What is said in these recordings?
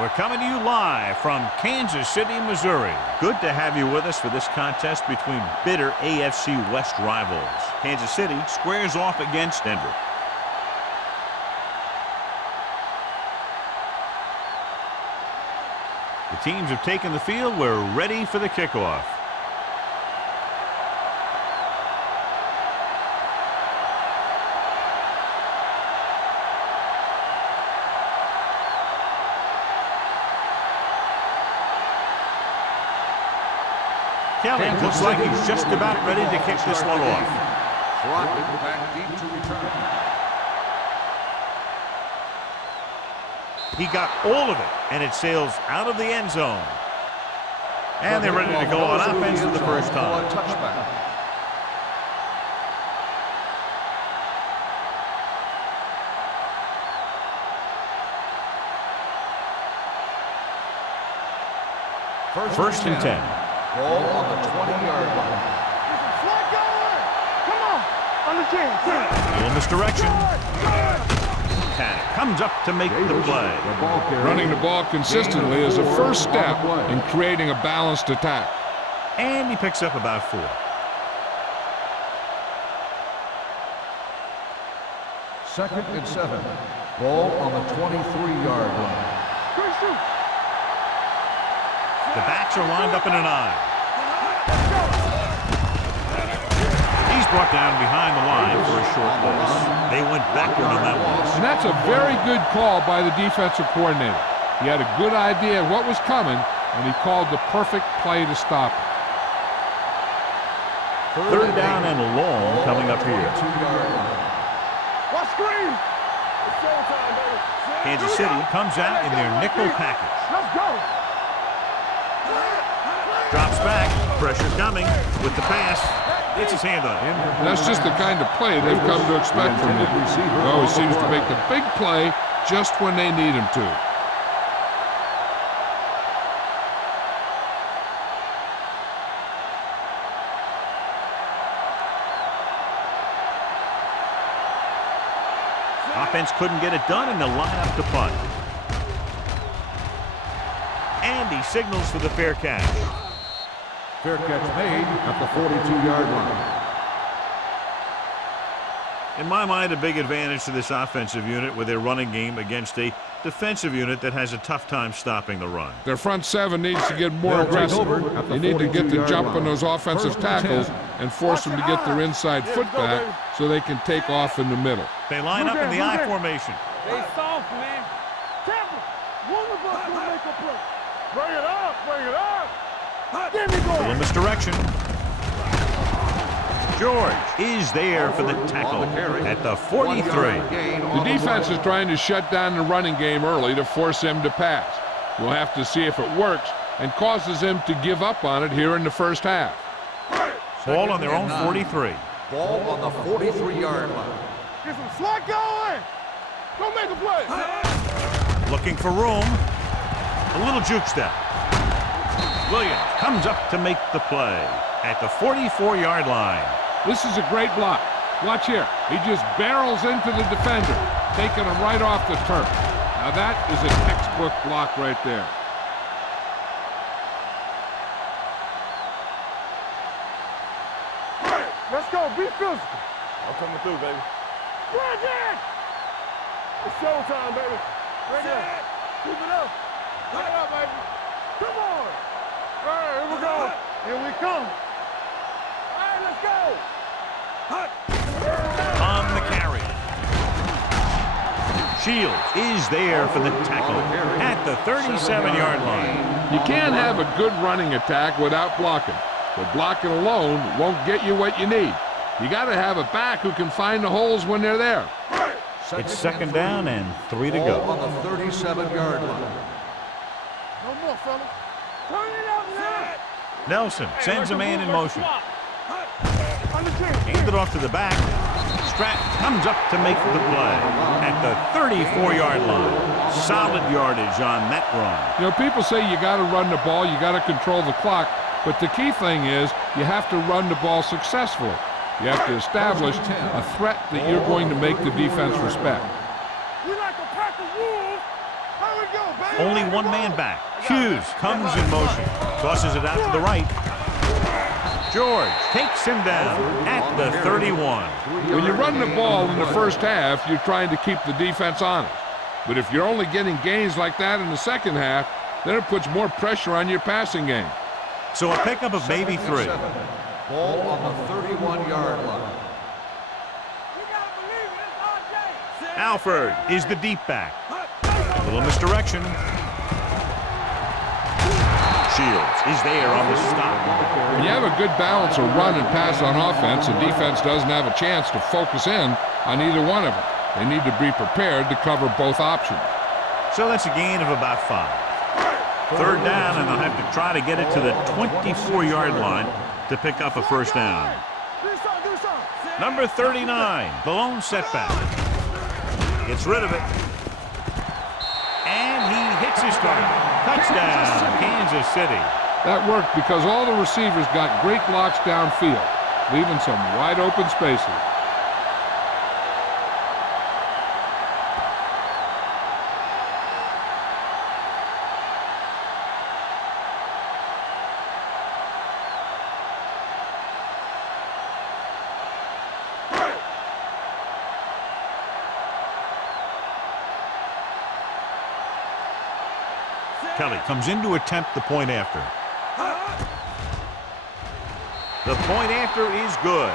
We're coming to you live from Kansas City, Missouri. Good to have you with us for this contest between bitter AFC West rivals. Kansas City squares off against Denver. The teams have taken the field. We're ready for the kickoff. Kelly looks like he's just about ready to kick this one off. Dropping back deep to return. He got all of it, and it sails out of the end zone. And they're ready to go on offense for the first time. Touchback. First and 10. Ball on the 20-yard line. Come on. On the 10. Little misdirection. Comes up to make the play. Running the ball consistently is a first step in creating a balanced attack. And he picks up about 4. Second and 7. Ball on the 23-yard line. The backs are lined up in an I. He's brought down behind the line for a short loss. They went backward on that one. And that's a very good call by the defensive coordinator. He had a good idea of what was coming, and he called the perfect play to stop it. Third down and long coming up here. What screen? It's showtime, baby. Kansas City comes out in their nickel package. Let's go. Drops back, pressure coming with the pass. Gets his hand on it. That's just the kind of play they've come to expect from him. He always seems to make the big play just when they need him to. Offense couldn't get it done, and they'll line up to punt. And he signals for the fair catch. Fair catch made at the 42-yard line. In my mind, a big advantage to this offensive unit with their running game against a defensive unit that has a tough time stopping the run. Their front seven needs to get more aggressive. They need to get the jump on those offensive tackles and force them to get their inside foot back so they can take off in the middle. They line up in the I formation. Stay soft, man. Tampa, one of us will make a play. Bring it up, bring it up. There we go. Little misdirection. George is there for the tackle at the 43. The defense is trying to shut down the running game early to force him to pass. We'll have to see if it works and causes him to give up on it here in the first half. Ball on their own 43. Ball on the 43-yard line. Get some slot going. Go make a play. Looking for room. A little juke step. Williams comes up to make the play at the 44-yard line. This is a great block. Watch here. He just barrels into the defender, taking him right off the turf. Now that is a textbook block right there. Let's go. Be physical. I'm coming through, baby. Bring it! It's showtime, baby. Bring it. Keep it up. Bring it up, baby. Come on. All right, here we go. Here we come. All right, let's go. On the carry. Shields is there for the tackle at the 37-yard line. You can't have a good running attack without blocking. But blocking alone won't get you what you need. You got to have a back who can find the holes when they're there. It's second down and 3 to go. On the 37-yard line. No more, fella. Turn it up now. Nelson sends a man in motion. On the 10. Handed off to the back. Stratton comes up to make the play at the 34-yard line. Solid yardage on that run. You know, people say you got to run the ball, you got to control the clock, but the key thing is you have to run the ball successfully. You have to establish a threat that you're going to make the defense respect. We like a pack of wolves. How we go, baby? Only one man back. Hughes comes in motion. Tosses it out to the right. George takes him down at the 31. When you run the ball in the first half, you're trying to keep the defense honest. But if you're only getting gains like that in the second half, then it puts more pressure on your passing game. So a pickup of maybe 3. Ball on the 31-yard line. Alford is the deep back. A little misdirection. Shields is there on the stop. When you have a good balance of run and pass on offense, the defense doesn't have a chance to focus in on either one of them. They need to be prepared to cover both options. So that's a gain of about 5. 3rd down, and they'll have to try to get it to the 24-yard line to pick up a first down. Number 39, the lone setback. Gets rid of it. And he hits his target. Touchdown, Kansas City. That worked because all the receivers got great blocks downfield, leaving some wide open spaces. Kelly comes in to attempt the point after. The point after is good.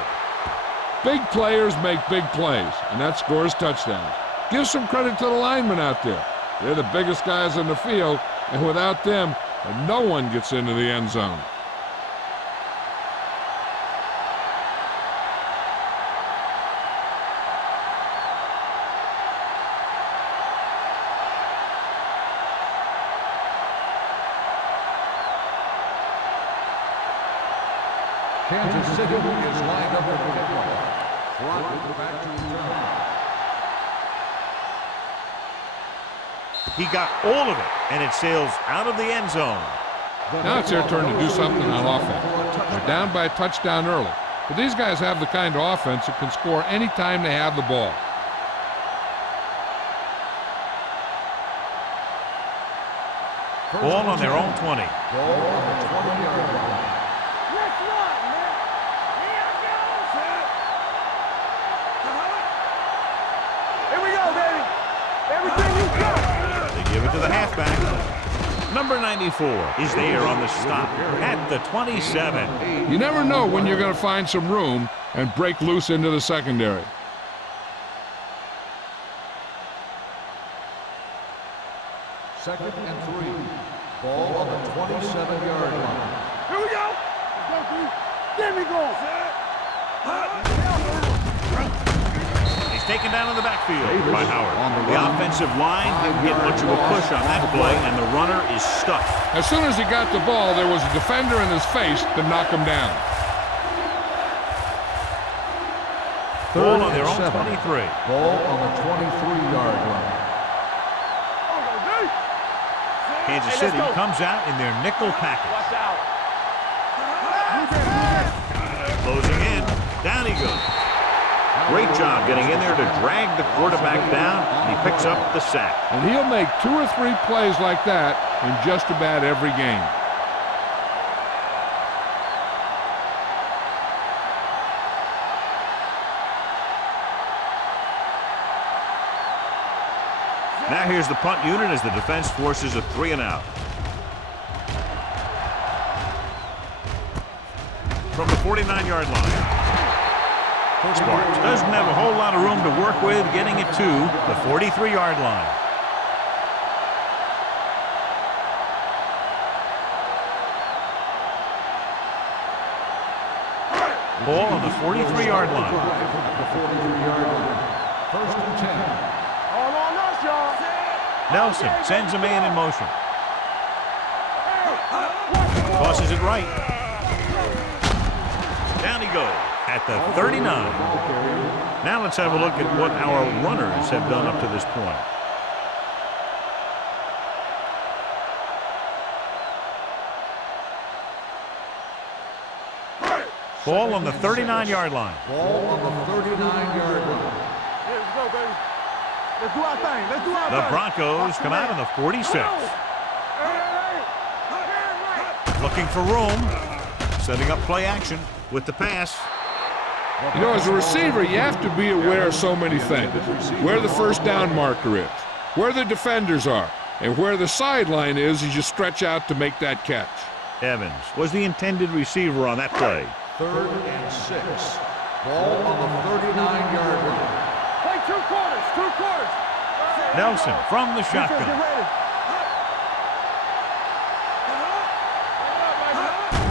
Big players make big plays, and that scores touchdowns. Give some credit to the linemen out there. They're the biggest guys in the field, and without them, no one gets into the end zone. Kansas City is lined up at kickoff. Clock back to return. He got all of it, and it sails out of the end zone. Now it's their turn to do something on offense. They're down by a touchdown early, but these guys have the kind of offense that can score any time they have the ball. Ball on their own 20. Ball on the 20-yard line. They give it to the halfback. Number 94 is there on the stop at the 27. You never know when you're going to find some room and break loose into the secondary. Second and 3. Ball on the 27-yard line. Here we go. Let's go, there we go. He's taken down in the backfield by Howard. The offensive line didn't get much of a push on that play, and the runner is stuck. As soon as he got the ball, there was a defender in his face to knock him down. Ball on their own 23. Ball on the 23-yard line. Kansas City comes out in their nickel package. Closing in. Down he goes. Great job getting in there to drag the quarterback down, and he picks up the sack. And he'll make 2 or 3 plays like that in just about every game. Now here's the punt unit as the defense forces a 3-and-out. From the 49-yard line. Sparks doesn't have a whole lot of room to work with, getting it to the 43-yard line. Ball on the 43-yard line. The 43-yard line. First and 10. All on us, y'all. Nelson sends a man in motion. Tosses it right. Down he goes at the 39. Now let's have a look at what our runners have done up to this point. Ball on the 39-yard line. Ball on the 39-yard line. Here we go, baby. Let's do our thing. Let's do our The thing. Broncos come out on the 46. Looking for room. Setting up play action with the pass. You know, as a receiver, you have to be aware of so many things. Where the first down marker is, where the defenders are, and where the sideline is as you stretch out to make that catch. Evans was the intended receiver on that play. 3rd and 6. Ball on the 39-yard line. Play two quarters. Nelson from the Defense, get shotgun. ready.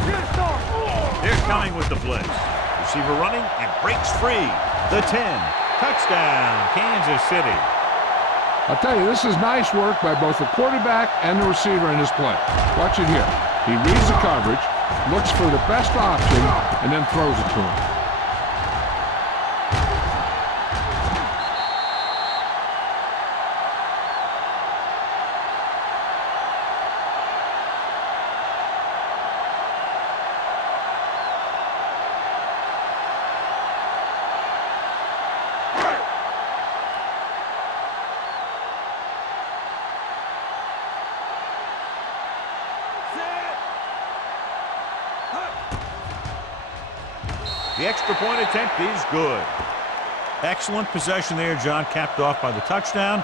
Get it started. They're coming with the blitz. Receiver running and breaks free. The 10. Touchdown, Kansas City. I'll tell you, this is nice work by both the quarterback and the receiver in this play. Watch it here. He reads the coverage, looks for the best option, and then throws it to him. The extra point attempt is good. Excellent possession there, John, capped off by the touchdown.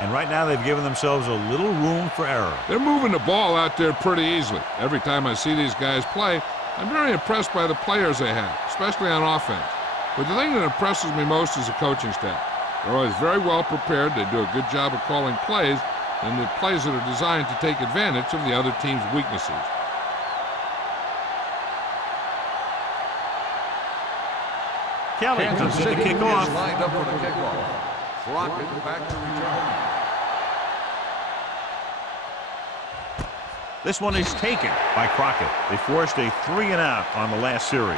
And right now they've given themselves a little room for error. They're moving the ball out there pretty easily. Every time I see these guys play, I'm very impressed by the players they have, especially on offense. But the thing that impresses me most is the coaching staff. They're always very well prepared. They do a good job of calling plays, and the plays that are designed to take advantage of the other team's weaknesses. Kelly comes Kansas in City to kick is off. lined up for the kickoff. Crockett back to return. This one is taken by Crockett. They forced a 3-and-out on the last series.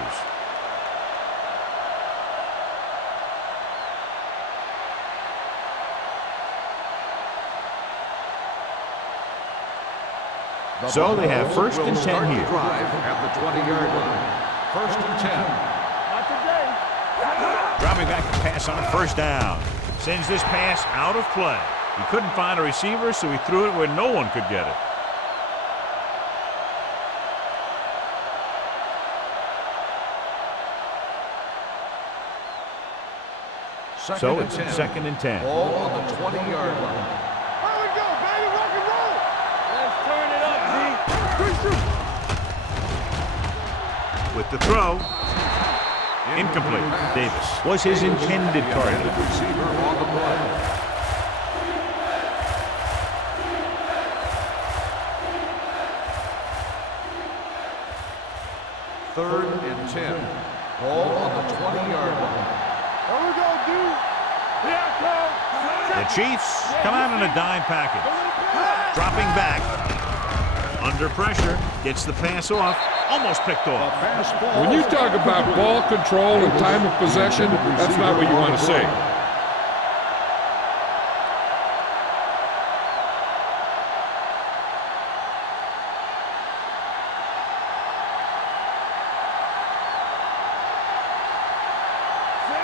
So they have first and 10 here. Drive at the 20-yard line. First and 10. Not today. Dropping back to pass on first down. Sends this pass out of play. He couldn't find a receiver, so he threw it where no one could get it. So it's second and 10. Ball on the 20-yard line. Here we go, baby. Rock and roll. Let's turn it up, D. With the throw, incomplete. Davis was his intended target. Receiver on the play. Third and 10. Ball on the 20-yard line. Here we go, D. Here I come. The Chiefs come out in a dime package. Dropping back. Under pressure. Gets the pass off. Almost picked off. When you talk about ball control and time of possession, that's not what you want to see.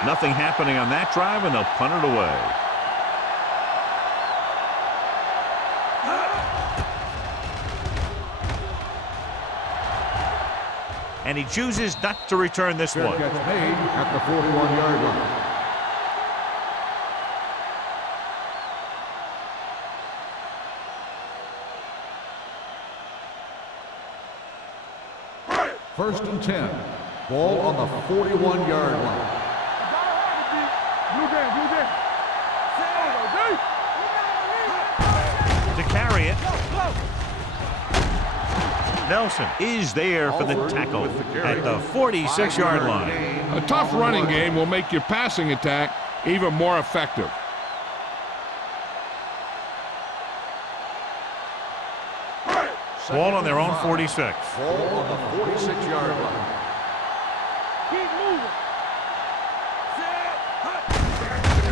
Nothing happening on that drive, and they'll punt it away. And he chooses not to return this one. Catch made at the 41-yard line. First and 10. Ball on the 41-yard line. Blue band, blue band. To carry it. Nelson is there for the tackle at the 46-yard line. A tough running game will make your passing attack even more effective. Ball on their own 46. Ball on the 46-yard line. Keep moving.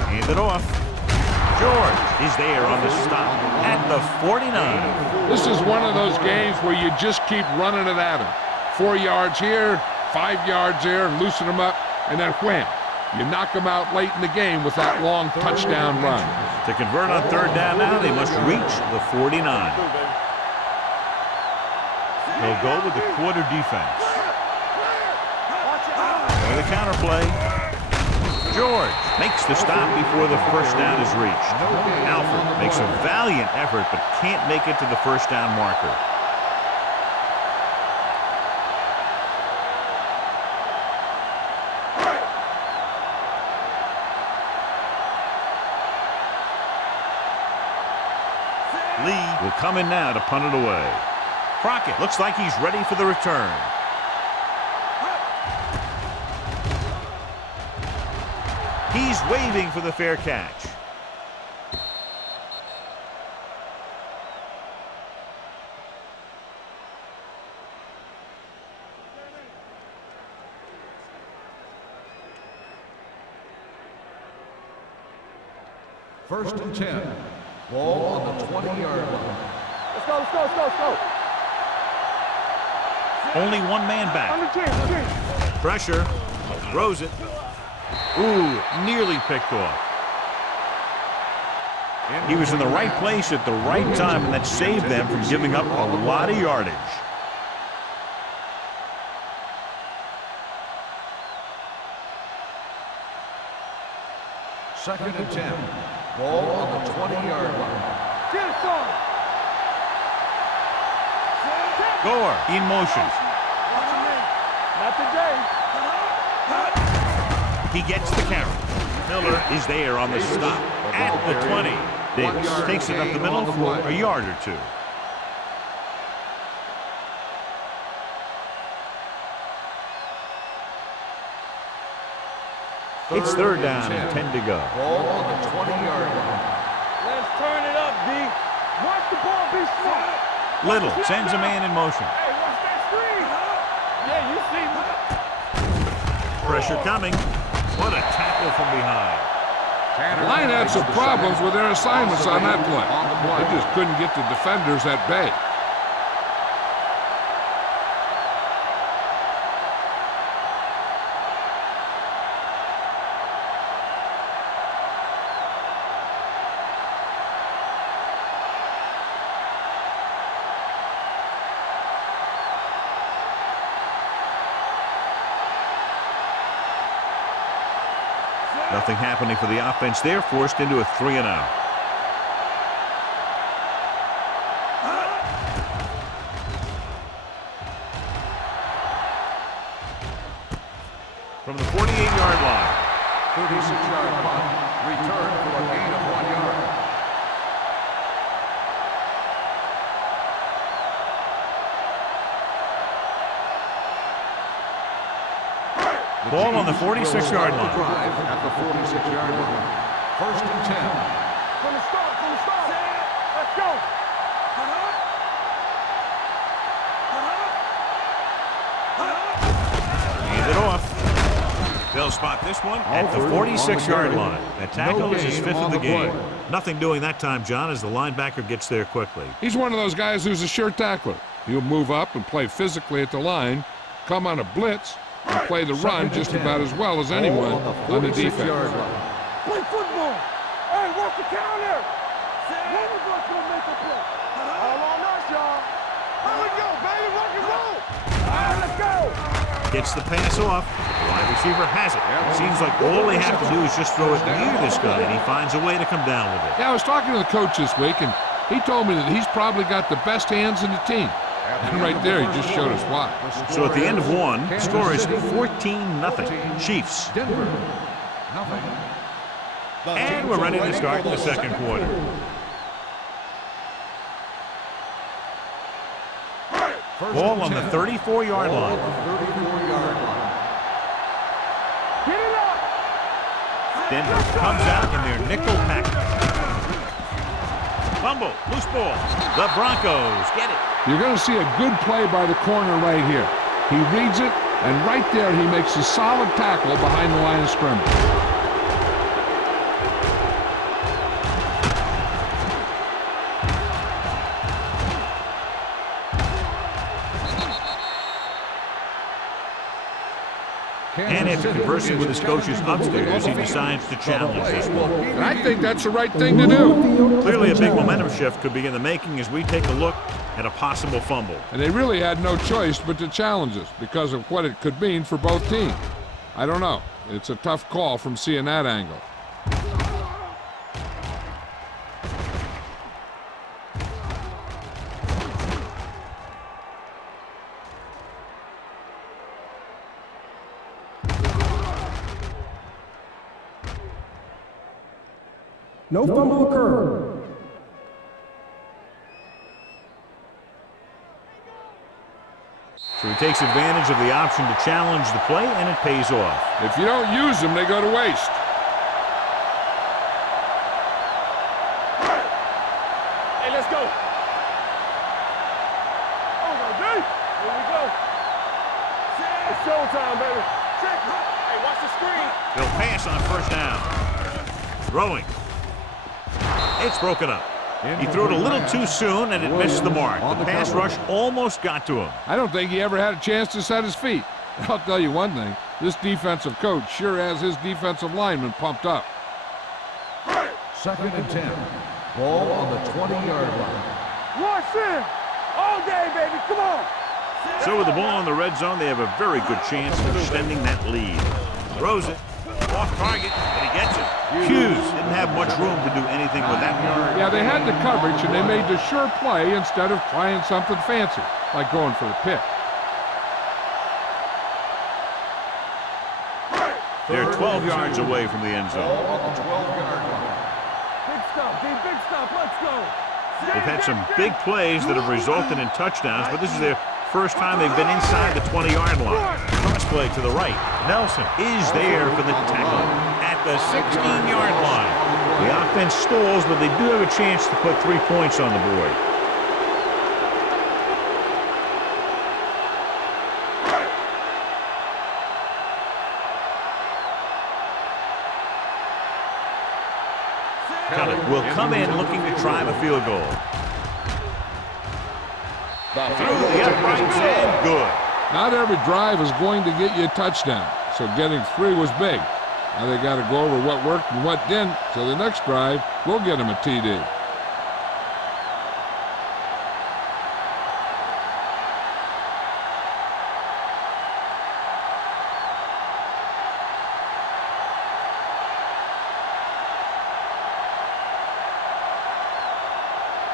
Hand it off. George is there on the stop at the 49. This is one of those games where you just keep running it at them. 4 yards here, 5 yards there, loosen them up, and then wham. You knock them out late in the game with that long touchdown run. To convert on third down now, they must reach the 49. They'll go with the quarter defense. Or the counter play. George makes the stop before the first down is reached. Alford makes a valiant effort but can't make it to the first down marker. Lee will come in now to punt it away. Crockett looks like he's ready for the return. He's waving for the fair catch. First and 10. Ball on the 20-yard line. Let's go, let's go, let's go, let's go. Only one man back. On the 10. Pressure. Throws it. Ooh, nearly picked off. He was in the right place at the right time, and that saved them from giving up a lot of yardage. Second and 10. Ball on the 20-yard line. Get it, son. Gore in motion. Not today. He gets the carry. Miller is there on the stop at the 20. Davis takes it up the middle for a yard or two. It's third down and 10 to go. Ball on the 20-yard line. Let's turn it up, D. Watch the ball be smart. Little sends a man in motion. Hey, watch that screen. Yeah, you see me. Pressure coming. What a tackle from behind. The line had some problems with their assignments on that play. They just couldn't get the defenders at bay. Nothing happening for the offense there, forced into a 3-and-out. From the 48-yard line. 36-yard punt. Return for a gain of 1 yard. Ball on the 46-yard line. Drive at the 46-yard line. First and 10. From the start, from the start. Let's go. Hand it off. They'll spot this one at the 46-yard line. That tackle is his fifth of the game. Nothing doing that time, John, as the linebacker gets there quickly. He's one of those guys who's a sure tackler. He'll move up and play physically at the line, come on a blitz, and play the run just about as well as anyone on the defense. Play football. Hey, watch the counter. One of us gonna make a play. All on us, y'all. Here we go, baby. Rock and roll. All right, let's go. Gets the pass off. The wide receiver has it. Seems like all they have to do is just throw it near this guy, and he finds a way to come down with it. Yeah, I was talking to the coach this week, and he told me that he's probably got the best hands in the team. And right there, he just showed us why. So at the end of one, the score is 14-0. Chiefs. Denver, nothing. And we're ready to start the second quarter. Ball on the 34-yard line. 34-yard line. Get it up. Denver comes out in their nickel package. Fumble, loose ball. The Broncos get it. You're going to see a good play by the corner right here. He reads it, and right there he makes a solid tackle behind the line of scrimmage. And after conversing with his coaches upstairs, he decides to challenge this one. And I think that's the right thing to do. Clearly a big momentum shift could be in the making as we take a look at a possible fumble. And they really had no choice but to challenge us because of what it could mean for both teams. I don't know. It's a tough call from seeing that angle. No fumble occurred. So he takes advantage of the option to challenge the play, and it pays off. If you don't use them, they go to waste. Hey, let's go. Oh, my God. Here we go. It's showtime, baby. Hey, watch the screen. He'll pass on first down. Throwing. It's broken up. He threw it a little too soon, and it missed the mark. The pass rush almost got to him. I don't think he ever had a chance to set his feet. I'll tell you one thing, this defensive coach sure has his defensive linemen pumped up. 2nd and 10. Ball on the 20-yard line. Watch it. All day, baby. Come on. So with the ball in the red zone, they have a very good chance of extending that lead. Throws it. Off target, but he gets it. Hughes didn't have much room to do anything with that one. Yeah, they had the coverage, and they made the sure play instead of trying something fancy, like going for the pick. They're 12 yards away from the end zone. Ball on the 12-yard line. Big stop, D. Big stop. Let's go. They've had some big plays that have resulted in touchdowns, but this is their first time they've been inside the 20-yard line. Cross play to the right. Nelson is there for the tackle at the 16-yard line. The offense stalls, but they do have a chance to put 3 points on the board. Will come in looking to try the field goal. Through the uprights and good. Not every drive is going to get you a touchdown, so getting 3 was big. Now they got to go over what worked and what didn't, so the next drive will get them a TD.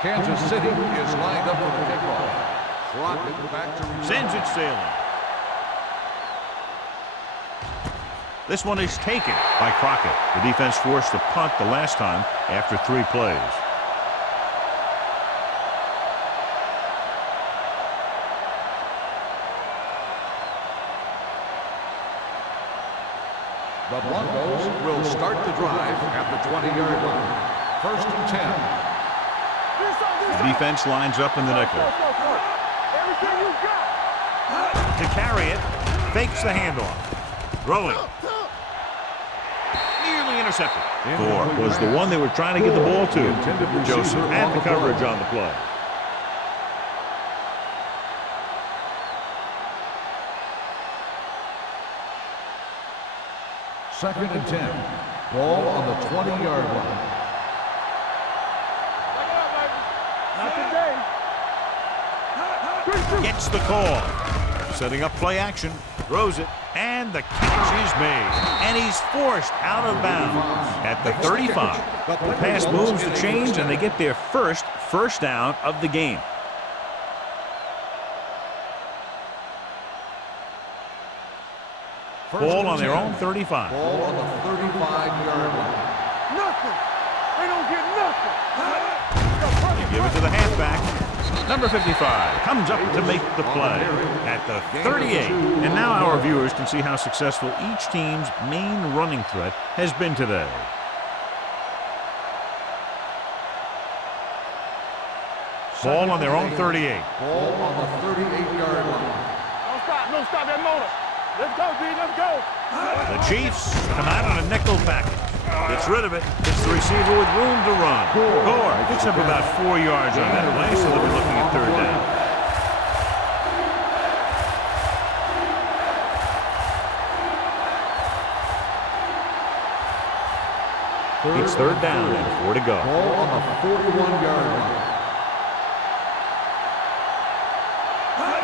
Kansas City is lined up for the kickoff. Crockett back to return. Sends it sailing. This one is taken by Crockett. The defense forced to punt the last time after 3 plays. The Broncos will start the drive at the 20-yard line. 1st and 10. The defense lines up in the nickel. Everything you got. To carry it, fakes the handoff. Throwing. Nearly intercepted. 4 was the one they were trying to get the ball to. Joseph had the coverage on the play. Second and 10. Ball on the 20-yard line. Not today. Gets the call. Setting up play action. Throws it. And the catch is made. And he's forced out of bounds at the 35. The pass moves the chains, and they get their first down of the game. Ball on their own 35. Ball on the 35-yard line. Nothing. They don't get nothing. They give it to the halfback. Number 55 comes up to make the play at the 38. And now our viewers can see how successful each team's main running threat has been today. Ball on their own 38. Ball on the 38-yard line. Don't stop that motor. Let's go, D, let's go. The Chiefs come out on a nickel package. Gets rid of it. It's the receiver with room to run. Gore picks up about 4 yards on that play, so they'll be looking at 3rd down. It's third down and 4 to go. Ball on the 41-yard line.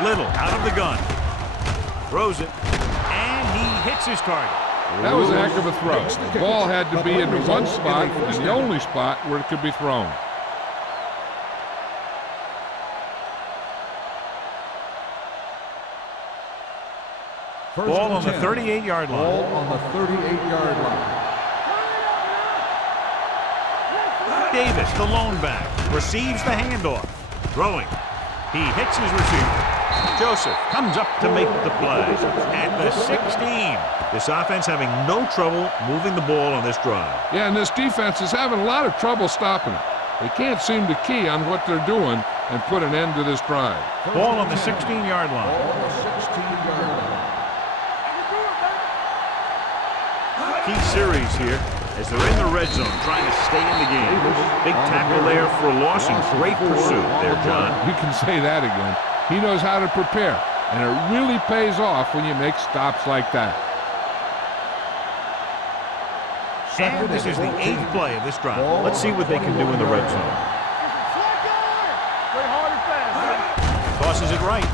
Little out of the gun. Throws it. And he hits his target. That was a heck of a throw. The ball had to be in the one spot and the only spot where it could be thrown. Ball on the 38-yard line. Ball on the 38-yard line. Davis, the lone back, receives the handoff. Throwing. He hits his receiver. Joseph comes up to make the play at the 16. This offense having no trouble moving the ball on this drive. Yeah, and this defense is having a lot of trouble stopping it. They can't seem to key on what they're doing and put an end to this drive. Ball on the 16-yard line. Ball on the 16-yard line. Key series here as they're in the red zone trying to stay in the game. Big tackle there for a loss and great pursuit there, John. You can say that again. He knows how to prepare, and it really pays off when you make stops like that. And this is the 8th play of this drive. Let's see what they can do in the red zone. Tosses it right.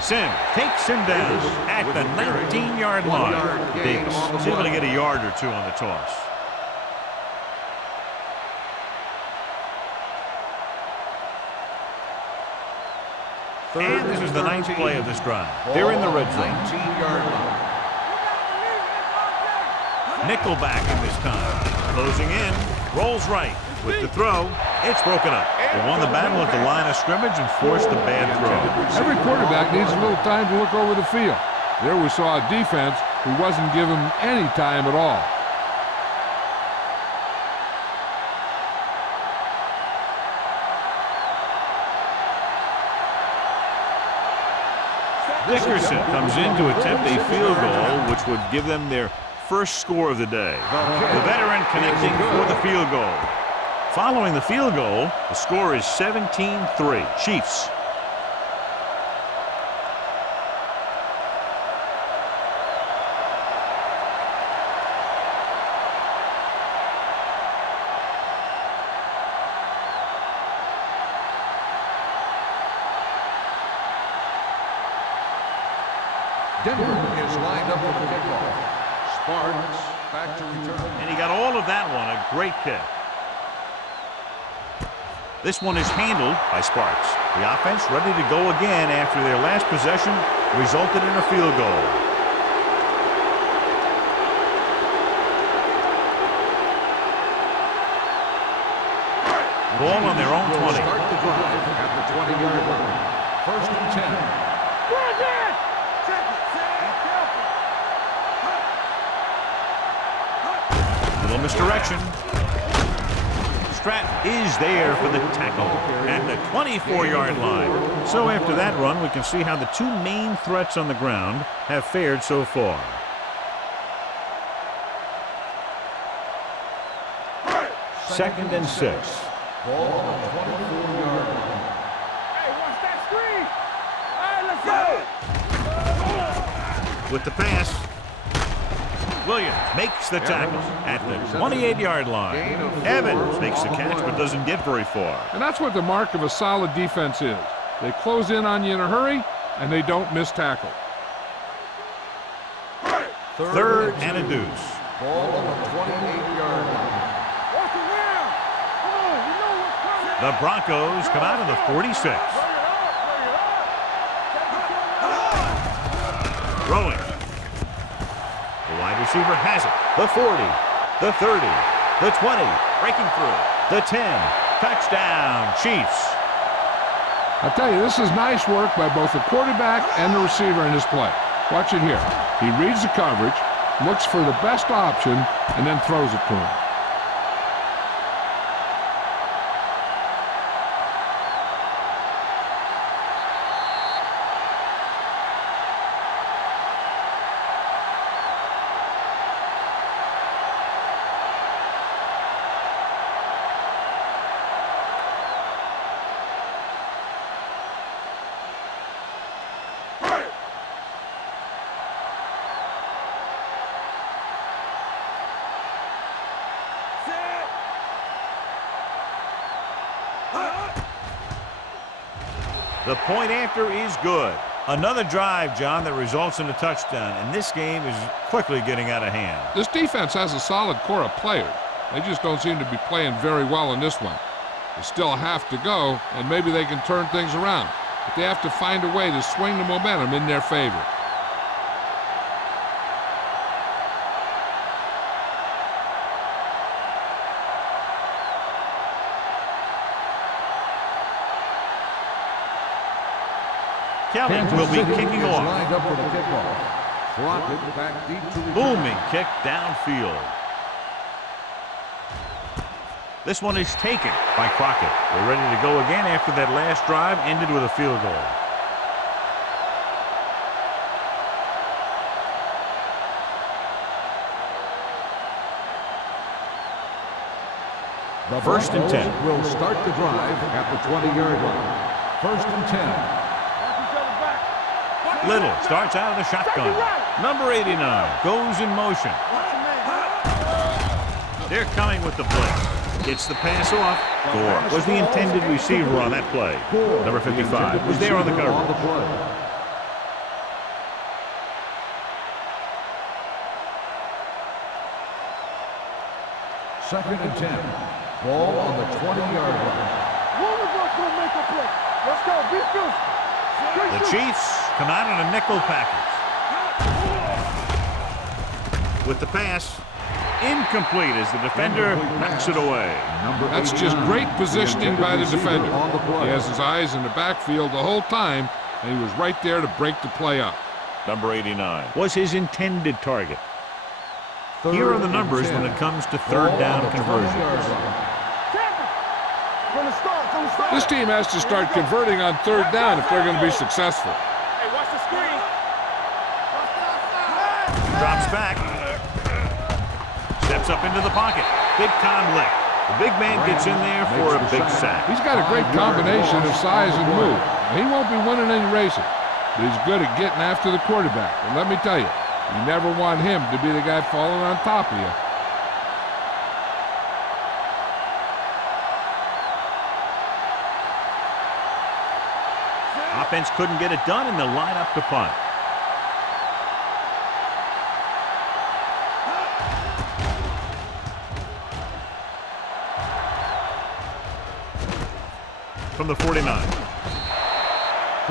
Sim takes him down at the 19-yard line. Davis is able to get a yard or two on the toss. And this is the 9th play of this drive. They're in the red zone. 19-yard line. Nickelback in this time. Closing in. Rolls right. With the throw, it's broken up. They won the battle at the line of scrimmage and forced a bad throw. Every quarterback needs a little time to look over the field. There we saw a defense who wasn't given any time at all. Dickerson comes in to attempt a field goal, which would give them their first score of the day. The veteran connecting for the field goal. Following the field goal, the score is 17-3. Chiefs. Denver is lined up for the kickoff. Sparks back to return. And he got all of that one. A great kick. This one is handled by Sparks. The offense ready to go again after their last possession resulted in a field goal. Ball on their own 20. Start the drive at the 20-yard line. First and 10. Little misdirection. Stratton is there for the tackle at the 24-yard line. So after that run, we can see how the two main threats on the ground have fared so far. Second and 6. Ball on the 24-yard line. Hey, watch that screen. All right, let's go. With the pass, Williams makes the tackle at the 28-yard line. Evans makes the catch but doesn't get very far. And that's what the mark of a solid defense is. They close in on you in a hurry, and they don't miss tackle. Third and a deuce. Ball on the 28-yard line. Walk around. Come on, you know what's coming. The Broncos come out of the 46. Bring it up. Throwing. The wide receiver has it. The 40, the 30, the 20, breaking through, the 10. Touchdown, Chiefs. I tell you, this is nice work by both the quarterback and the receiver in this play. Watch it here. He reads the coverage, looks for the best option, and then throws it to him. The point after is good. Another drive, John, that results in a touchdown, and this game is quickly getting out of hand. This defense has a solid core of players. They just don't seem to be playing very well in this one. They still have to go, and maybe they can turn things around. But they have to find a way to swing the momentum in their favor. Kelly will be kicking off. Lined up for the kickoff. Crockett back deep to return. Booming kick downfield. This one is taken by Crockett. They're ready to go again after that last drive ended with a field goal. The First and 10. Will start the drive at the 20-yard line. First and 10. Little starts out of the shotgun. Number 89 goes in motion. They're coming with the blitz. Gets the pass off. Gore was the intended receiver on that play. Number 55 was there on the cover. Second and 10. Ball on the 20-yard line. Let's go, beat this. The Chiefs come out in a nickel package. With the pass, incomplete as the defender knocks it away. That's just great positioning by the defender. He has his eyes in the backfield the whole time, and he was right there to break the play up. Number 89 was his intended target. Here are the numbers when it comes to third down conversions. This team has to start converting on third down if they're going to be successful. Hey, watch the screen. Drops back. Steps up into the pocket. Big time lick. The big man gets in there for a big sack. He's got a great combination of size and move. He won't be winning any races, but he's good at getting after the quarterback. And let me tell you, you never want him to be the guy falling on top of you. Offense couldn't get it done, and they'll line up to punt. From the 49.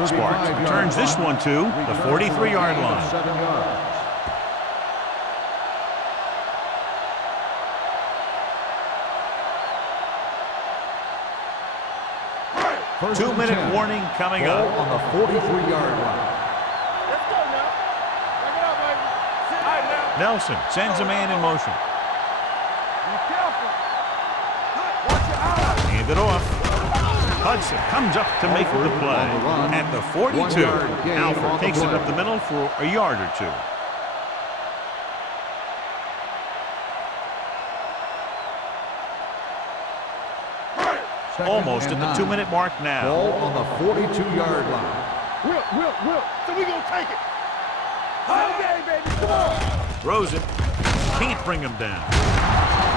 Sparks turns this one to the 43-yard line. 7 yards. 2-minute warning coming up. On the 43-yard line. Let's go now. Bring it up, baby. All right, now. Nelson sends a man in motion. Be careful. Watch your eyes. Hand it off. Hudson comes up to make the play. At the 42, Alford takes it up the middle for a yard or two. Almost at the 2-minute mark now. Ball on the 42-yard line. Will. So we gonna take it. Okay, baby, come on. Rosen can't bring him down.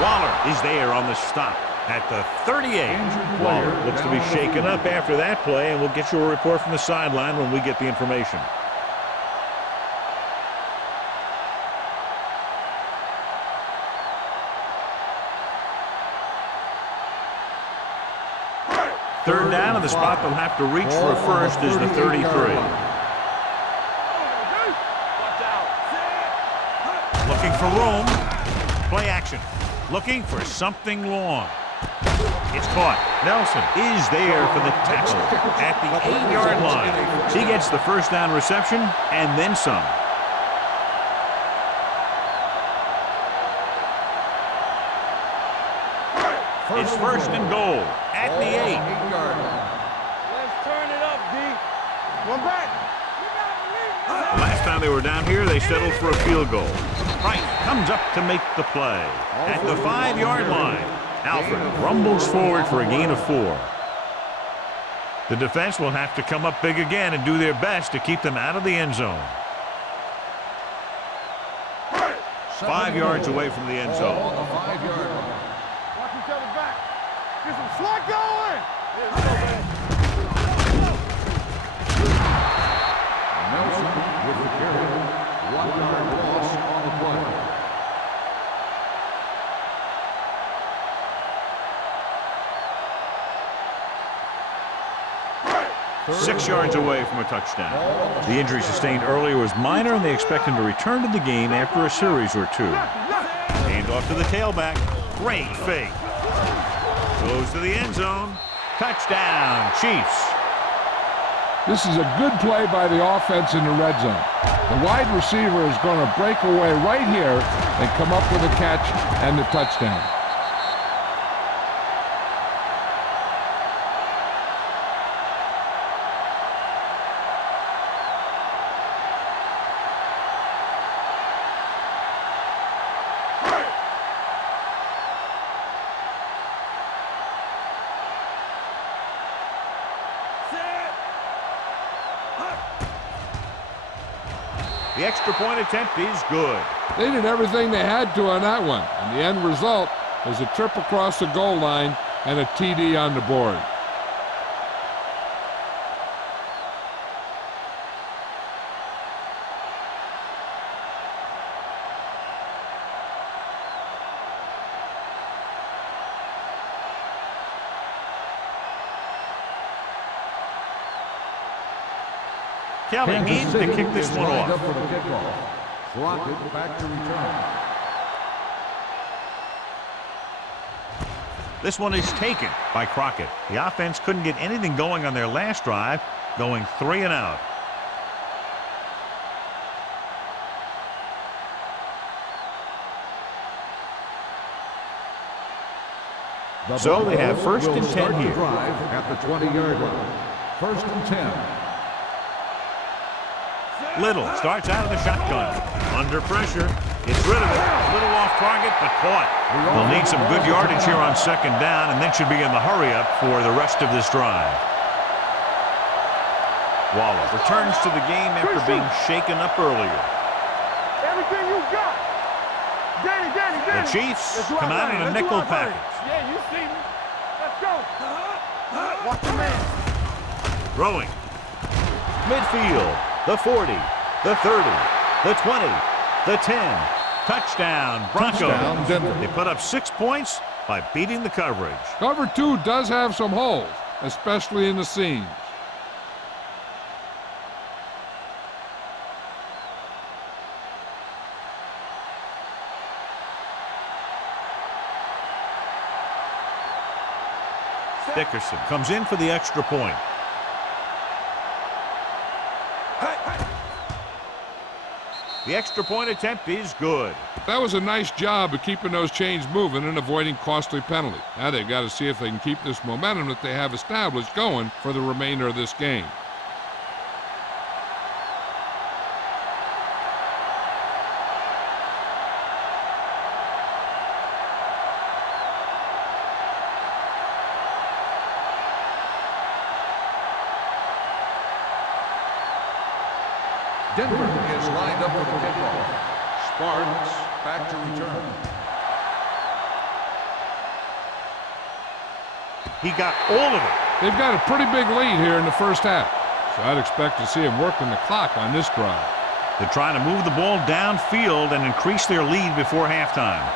Waller is there on the stop at the 38. Waller looks to be shaken up after that play, and we'll get you a report from the sideline when we get the information. Third down, and the spot they'll have to reach for a first is the 33. Looking for room. Play action. Looking for something long. It's caught. Nelson is there for the tackle at the 8-yard line. He gets the first down reception and then some. It's first and goal at the 8. Let's turn it up, D. One back. The last time they were down here, they settled for a field goal. Wright comes up to make the play. At the 5-yard line, Alford rumbles forward for a gain of 4. The defense will have to come up big again and do their best to keep them out of the end zone. 5 yards away from the end zone. On the 5-yard line. Watch each other back. Get some slack going. 6 yards away from a touchdown. The injury sustained earlier was minor, and they expect him to return to the game after a series or 2. Hand off to the tailback. Great fake. Goes to the end zone. Touchdown, Chiefs. This is a good play by the offense in the red zone. The wide receiver is going to break away right here and come up with a catch and the touchdown. The extra point attempt is good. They did everything they had to on that one, and the end result is a trip across the goal line and a TD on the board. Kelly needs to kick this one off. Crockett back to return. This one is taken by Crockett. The offense couldn't get anything going on their last drive, going 3 and out. So they have first and 10 here. Drive at the 20-yard line. First and 10. Little starts out of the shotgun. Under pressure. It's rid of it. A little off target, but caught. They'll need some good yardage here on second down, and then should be in the hurry-up for the rest of this drive. Waller returns to the game after being shaken up earlier. Everything you got. Danny. The Chiefs come out in a nickel package. Yeah, you see me. Let's go. Watch the man. Throwing. Midfield. The 40. The 30. The 20. The 10. Touchdown, Broncos. Touchdown, Denver. They put up 6 points by beating the coverage. Cover 2 does have some holes, especially in the seams. Dickerson comes in for the extra point. The extra point attempt is good. That was a nice job of keeping those chains moving and avoiding costly penalty. Now they've got to see if they can keep this momentum that they have established going for the remainder of this game. Denver is lined up for the kickoff. Spartans back to return. He got all of it. They've got a pretty big lead here in the first half, so I'd expect to see them working the clock on this drive. They're trying to move the ball downfield and increase their lead before halftime.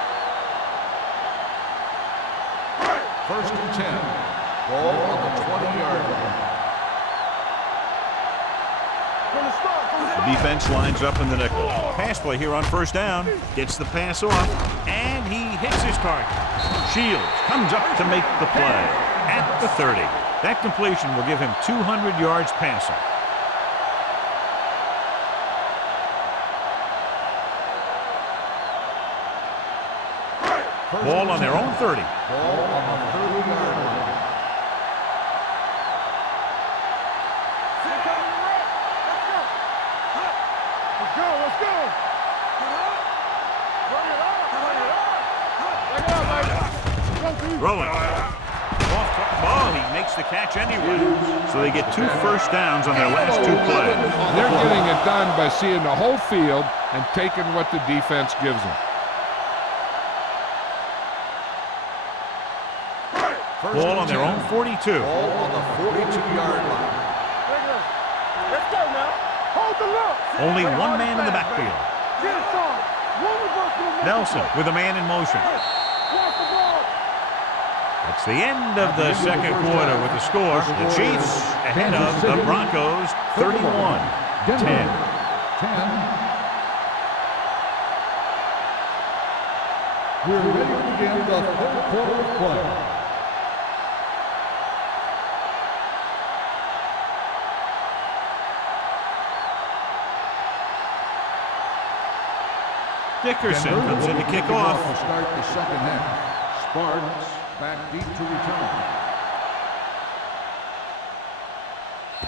First and 10. Ball on the 20-yard line. The defense lines up in the nickel. Pass play here on first down. Gets the pass off, and he hits his target. Shields comes up to make the play at the 30. That completion will give him 200 yards passing. Ball on their own 30. Ball on the 30-yard line. Let's go. Rolling. Oh, he makes the catch anyway. So they get 2 first downs on their last 2 plays. They're getting it done by seeing the whole field and taking what the defense gives them. Ball on their own 42. Ball on the 42-yard line. Let's go now. Hold the look. Only 1 man in the backfield. Nelson with a man in motion. Watch the ball. That's the end of the second quarter with the score. The Chiefs ahead of the Broncos 31-10. 10. We're ready to begin the third quarter of play. Dickerson comes in to kick off. To start the second half. Sparks back deep to return.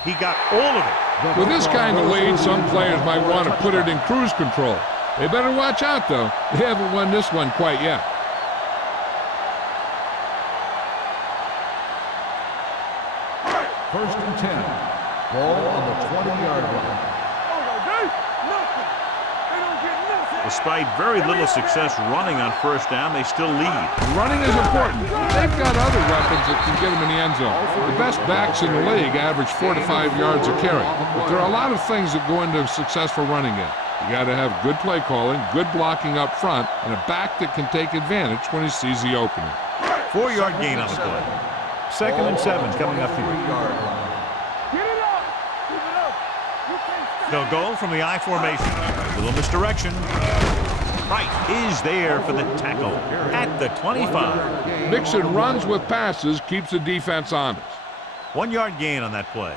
He got all of it. With this kind of lead, some players might want to put it in cruise control. They better watch out, though. They haven't won this one quite yet. First and 10. Ball on the 20-yard line. Despite very little success running on first down, they still lead. Running is important. They've got other weapons that can get them in the end zone. The best backs in the league average 4 to 5 yards a carry. But there are a lot of things that go into a successful running game. You got to have good play calling, good blocking up front, and a back that can take advantage when he sees the opening. 4-yard gain on the play. Second and 7 coming up here. They'll go from the I formation. A little misdirection. Wright is there for the tackle at the 25. Mixon runs with passes, keeps the defense honest. 1-yard gain on that play.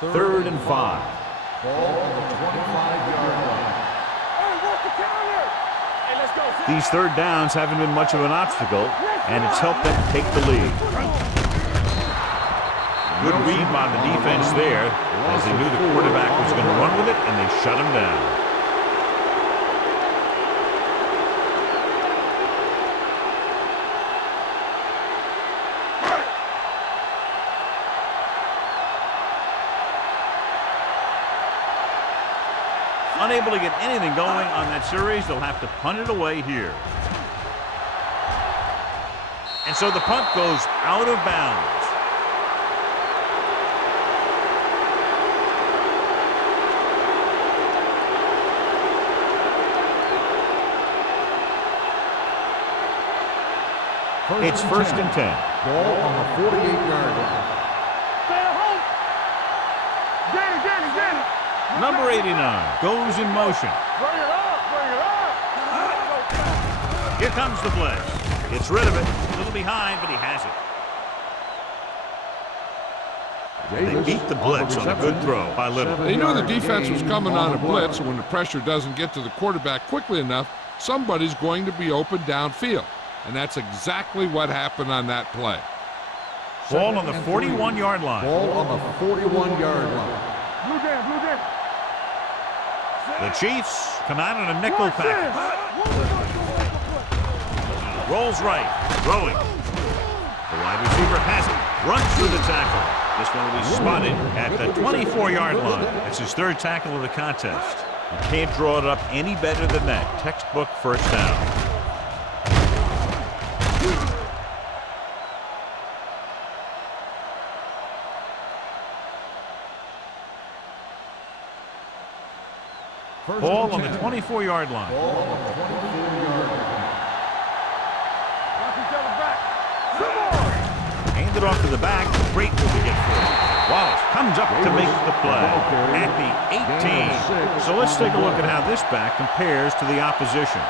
Third and 5. Ball on the 25-yard line. These third downs haven't been much of an obstacle, and it's helped them take the lead. Good read by the defense there, as they knew the quarterback was going to run with it, and they shut him down. Unable to get anything going on that series, they'll have to punt it away here. And so the punt goes out of bounds. It's first and 10. Ball on the 48-yard line. Number 89 goes in motion. Here comes the blitz. Gets rid of it. A little behind, but he has it. They beat the blitz on a good throw by little. They knew the defense was coming on a blitz, and when the pressure doesn't get to the quarterback quickly enough, somebody's going to be open downfield. And that's exactly what happened on that play. Ball on the 41-yard line. Ball on the 41-yard line. The Chiefs come out in a nickel package. Rolls right, throwing. The wide receiver has it, runs through the tackle. This one will be spotted at the 24-yard line. That's his third tackle of the contest. You can't draw it up any better than that. Textbook first down. Ball on the 24-yard line. Ball on the 24-yard line. Hand it off to the back. Great move to get through. Wallace comes up to make the play at the 18. So let's take a look at how this back compares to the opposition.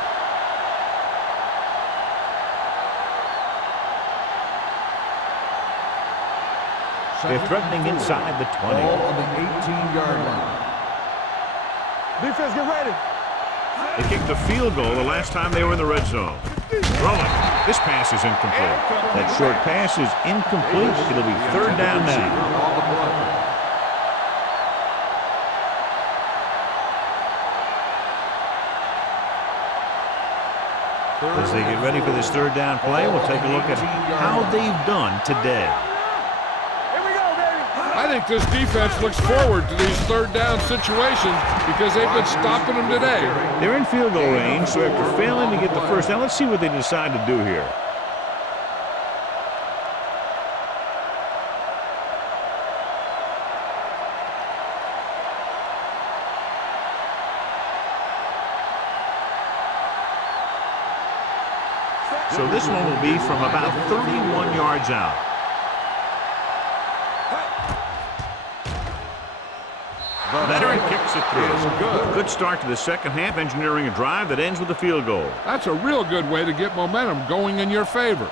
They're threatening inside the 20. Ball on the 18-yard line. Defense, get ready. They kicked a field goal the last time they were in the red zone. Throwing. This pass is incomplete. That short pass is incomplete. It'll be third down now. As they get ready for this third down play, we'll take a look at how they've done today. I think this defense looks forward to these third down situations because they've been stopping them today. They're in field goal range, so after failing to get the first down, let's see what they decide to do here. So this one will be from about 31 yards out. The veteran kicks it through. Good start to the second half, engineering a drive that ends with a field goal. That's a real good way to get momentum going in your favor.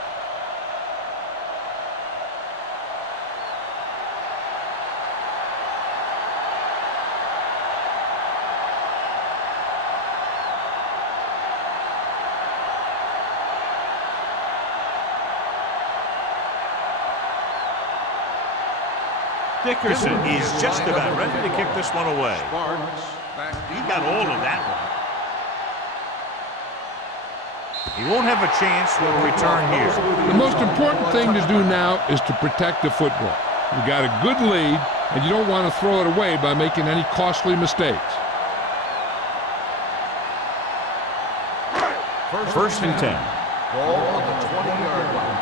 Dickerson is just about ready to kick this one away. He got all of that one. He won't have a chance with a return here. The most important thing to do now is to protect the football. You got a good lead, and you don't want to throw it away by making any costly mistakes. First and 10. Ball on the 20-yard line.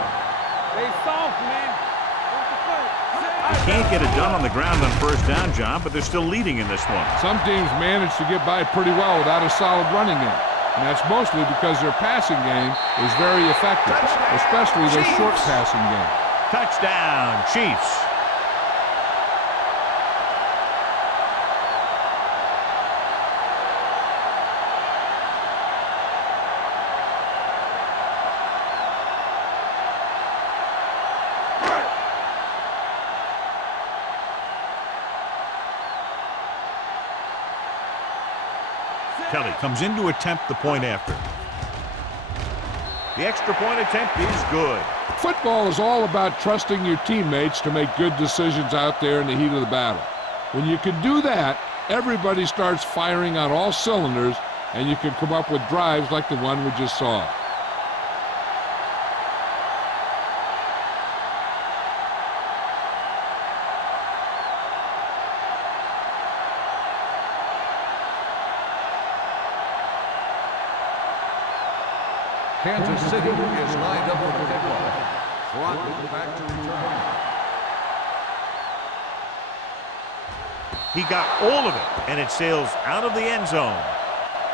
Stay soft, man. They can't get it done on the ground on first down, John, but they're still leading in this one. Some teams manage to get by pretty well without a solid running game. And that's mostly because their passing game is very effective, especially their short passing game. Touchdown, Chiefs. Kelly comes in to attempt the point after. The extra point attempt is good. Football is all about trusting your teammates to make good decisions out there in the heat of the battle. When you can do that, everybody starts firing on all cylinders, and you can come up with drives like the one we just saw. Kansas City is lined up for the kickoff. Front back to return. He got all of it, and it sails out of the end zone.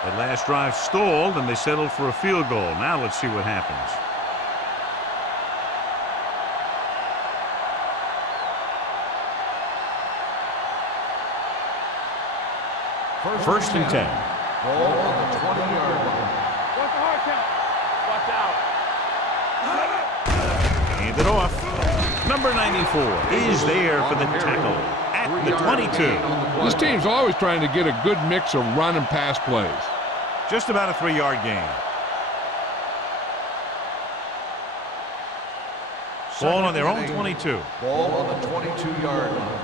That last drive stalled, and they settled for a field goal. Now let's see what happens. First and 10. Ball on the 20-yard line. What's the hard count? Watch out. Hand it off. Number 94 is there for the tackle at the 22. This team's always trying to get a good mix of run and pass plays. Just about a 3-yard gain. Ball on their own 22. Ball on the 22-yard line.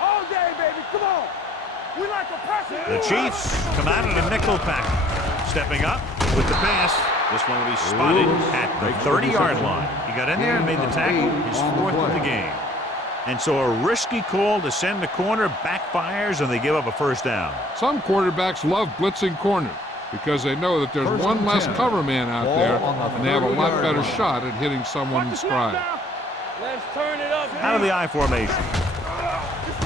All day, baby. Come on. We like a person. The Chiefs come out in a nickel pack. Stepping up with the pass. This one will be spotted at the 30-yard line. He got in there and made the tackle. His 4th of the game. And so a risky call to send the corner backfires, and they give up a first down. Some quarterbacks love blitzing corners because they know that there's one less cover man out there, and they have a lot better shot at hitting someone in stride. Let's turn it up. Out of the I formation.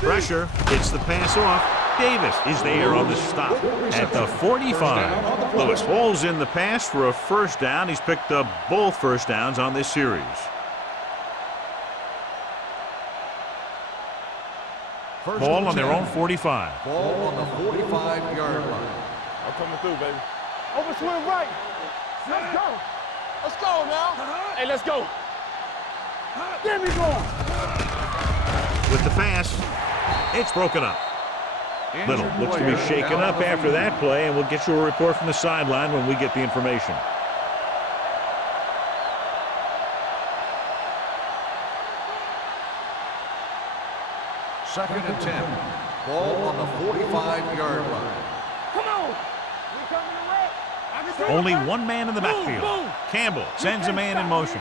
Pressure. It's the pass off. Davis is there on the stop at the 45. Lewis hauls in the pass for a first down. He's picked up both first downs on this series. Ball on their own 45. Ball on the 45-yard line. I'm coming through, baby. Over swing right. Let's go. Let's go now. Hey, let's go. Get me going. With the pass, it's broken up. Little looks to be shaken up after that play, and we'll get you a report from the sideline when we get the information. Second and 10. Ball on the 45-yard line. Come on. We coming to wreck. Only one man in the backfield. Campbell sends a man in motion.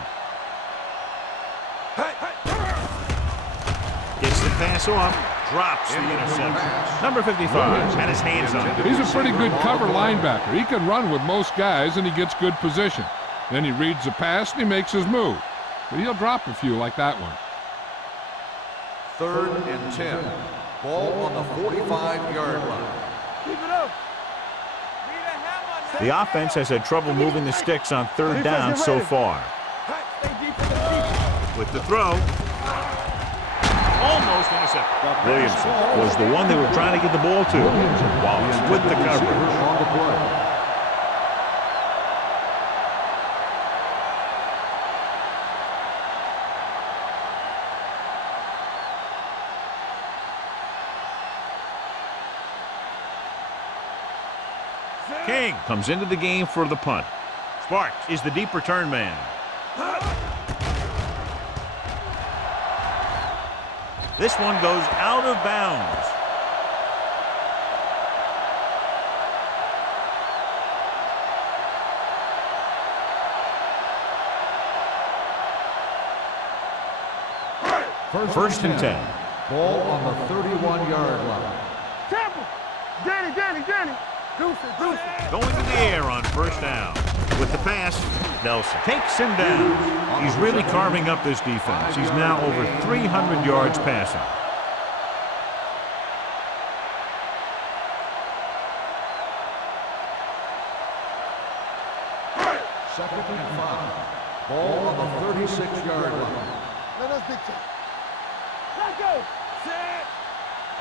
Gets the pass off. Drops the interception. Number 55 had his hands on it. He's a pretty good cover linebacker. He can run with most guys, and he gets good position. Then he reads the pass, and he makes his move. But he'll drop a few like that one. Third and 10. Ball on the 45-yard line. Keep it up. Need a hammer The offense has had trouble moving the sticks on third down so far. With the throw. Almost intercepted. Williamson was the one they were trying to get the ball to. Wallace with the coverage. King comes into the game for the punt. Sparks is the deep return man. This one goes out of bounds. First and 10. Ball on the 31-yard line. Temple! Danny! Going to the air on first down. With the pass, Nelson takes him down. He's really carving up this defense. He's now over 300 yards passing. Second and 5. Ball on the 36-yard line. Let us big time. Let's go! Set!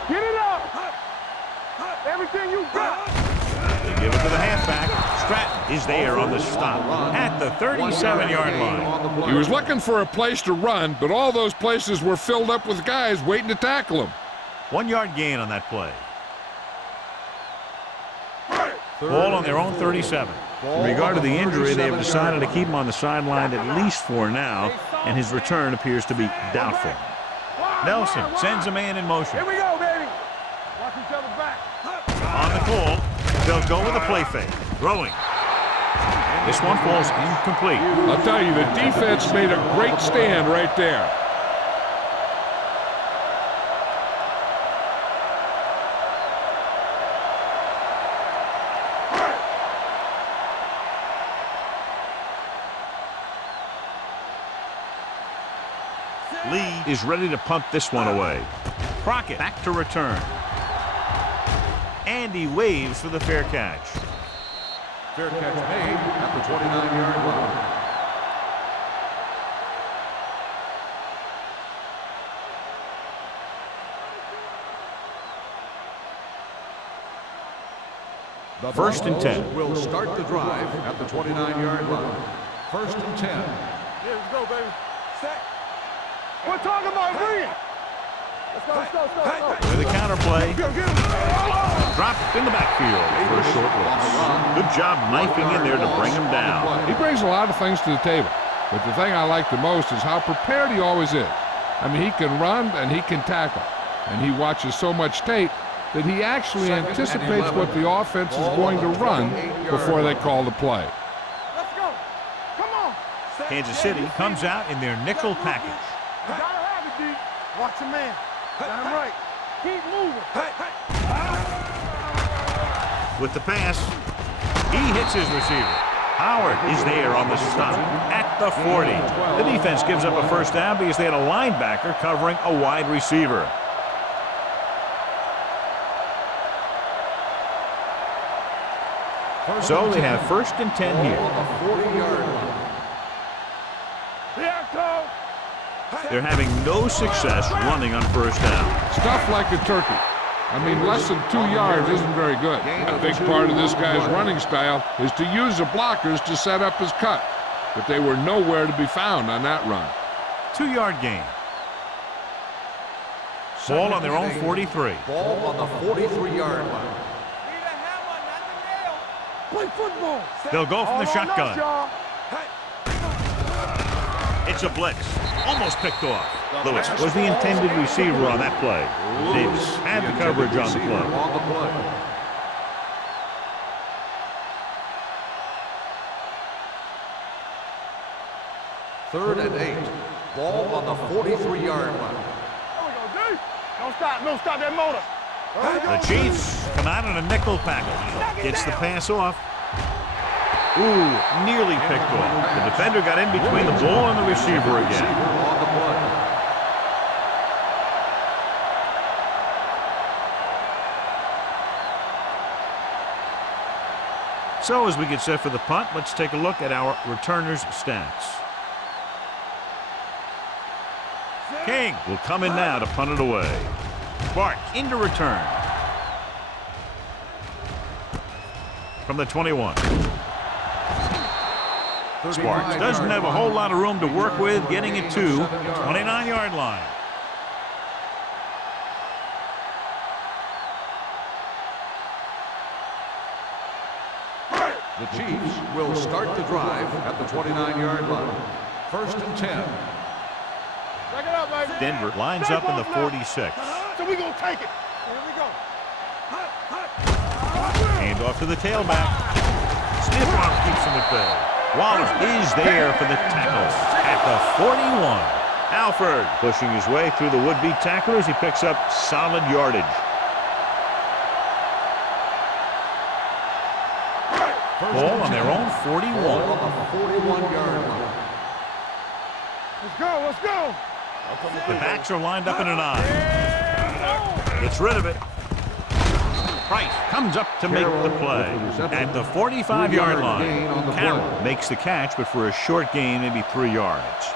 Get it up! Everything you got! They give it to the halfback. Stratton is there on the stop at the 37-yard line. He was looking for a place to run, but all those places were filled up with guys waiting to tackle him. 1 yard gain on that play. Ball on their own 37. In regard to the injury, they have decided to keep him on the sideline at least for now, and his return appears to be doubtful. Nelson sends a man in motion. Here we go, baby! Watch each other back. On the call, they'll go with a play fake. Throwing. This one falls incomplete. I'll tell you, the defense made a great stand right there. Lee is ready to punt this one away. Crockett back to return. And he waves for the fair catch. Fair catch made at the 29-yard line. The First and 10. Will start the drive at the 29-yard line. First and 10. Yeah, let's go, baby. Set. We're talking about bringing. Let's go. With a counter play. Dropped in the backfield for a short loss. Good job knifing in there to bring him down. He brings a lot of things to the table, but the thing I like the most is how prepared he always is. I mean, he can run and he can tackle, and he watches so much tape that he actually anticipates what the offense is going to run before they call the play. Let's go. Come on. Kansas City comes out in their nickel package. You gotta have it, D. Watch your man. Got him right. Keep moving. With the pass, he hits his receiver. Howard is there on the stop at the 40. The defense gives up a first down because they had a linebacker covering a wide receiver. So they have first and 10 here. They're having no success running on first down. Stuff like a turkey. I mean, less than 2 yards isn't very good. A big part of this guy's running style is to use the blockers to set up his cut. But they were nowhere to be found on that run. 2 yard gain. Ball on their own 43. Ball on the 43-yard line. Play football. They'll go from the All on us, shotgun. y'all. It's a blitz. Almost picked off. Lewis was the intended receiver on that play. Davis had the coverage on the play. Third and 8. Ball on the 43-yard line. There we go, D. Don't stop that motor. The Chiefs come out in a nickel package. Gets the pass off. Ooh, nearly picked off. The defender got in between the ball and the receiver again. So as we get set for the punt, let's take a look at our returners' stats. King will come in now to punt it away. Bart into return. From the 21. Sparks doesn't have a whole lot of room to work with, getting it to the 29-yard line. The Chiefs will start the drive at the 29-yard line. 1st and 10. Back it up, baby. Denver lines up in the 46. So we gonna take it. Here we go. Hand off to the tailback. Stiff arm keeps him at bay. Wallace is there for the tackle at the 41. Alford pushing his way through the would-be tacklers. He picks up solid yardage. Ball on their own 41. Ball on the 41-yard line. Let's go. Let's go. The backs are lined up in an eye. Gets rid of it. Price comes up to make the play at the 45-yard line. Carroll makes the catch, but for a short gain, maybe 3 yards.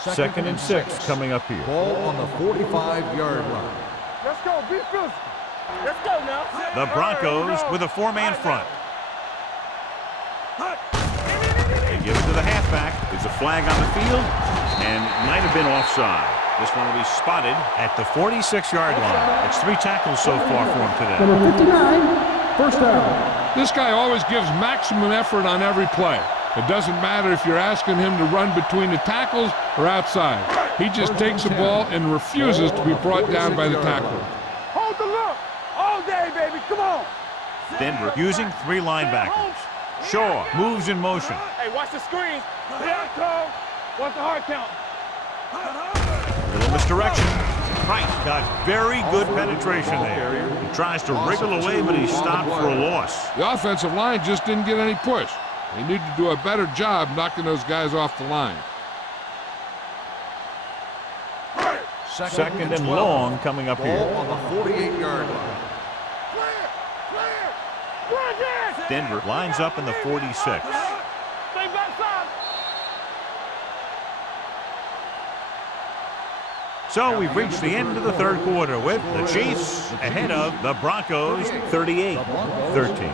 Second and 6 coming up here. Ball on the 45-yard line. Let's go. Be physical. Let's go now. The Broncos with a 4-man front. They give it to the halfback. There's a flag on the field, and it might have been offside. This one will be spotted at the 46-yard line. It's 3 tackles so far for him today. Number 59, first down. This guy always gives maximum effort on every play. It doesn't matter if you're asking him to run between the tackles or outside. He just takes the ball and refuses to be brought down by the tackler. Hold the look. All day, baby. Come on. Denver using 3 linebackers. Shaw moves in motion. Hey, watch the screens. Hard count. Watch the hard count. Little misdirection. Price got very good penetration there. He tries to wriggle away, but he's stopped for a loss. The offensive line just didn't get any push. They need to do a better job knocking those guys off the line. Second and long coming up here. Ball on the 48-yard line. Denver lines up in the 46. Stay backside. So we've reached the end of the third quarter with the Chiefs ahead of the Broncos 38-13.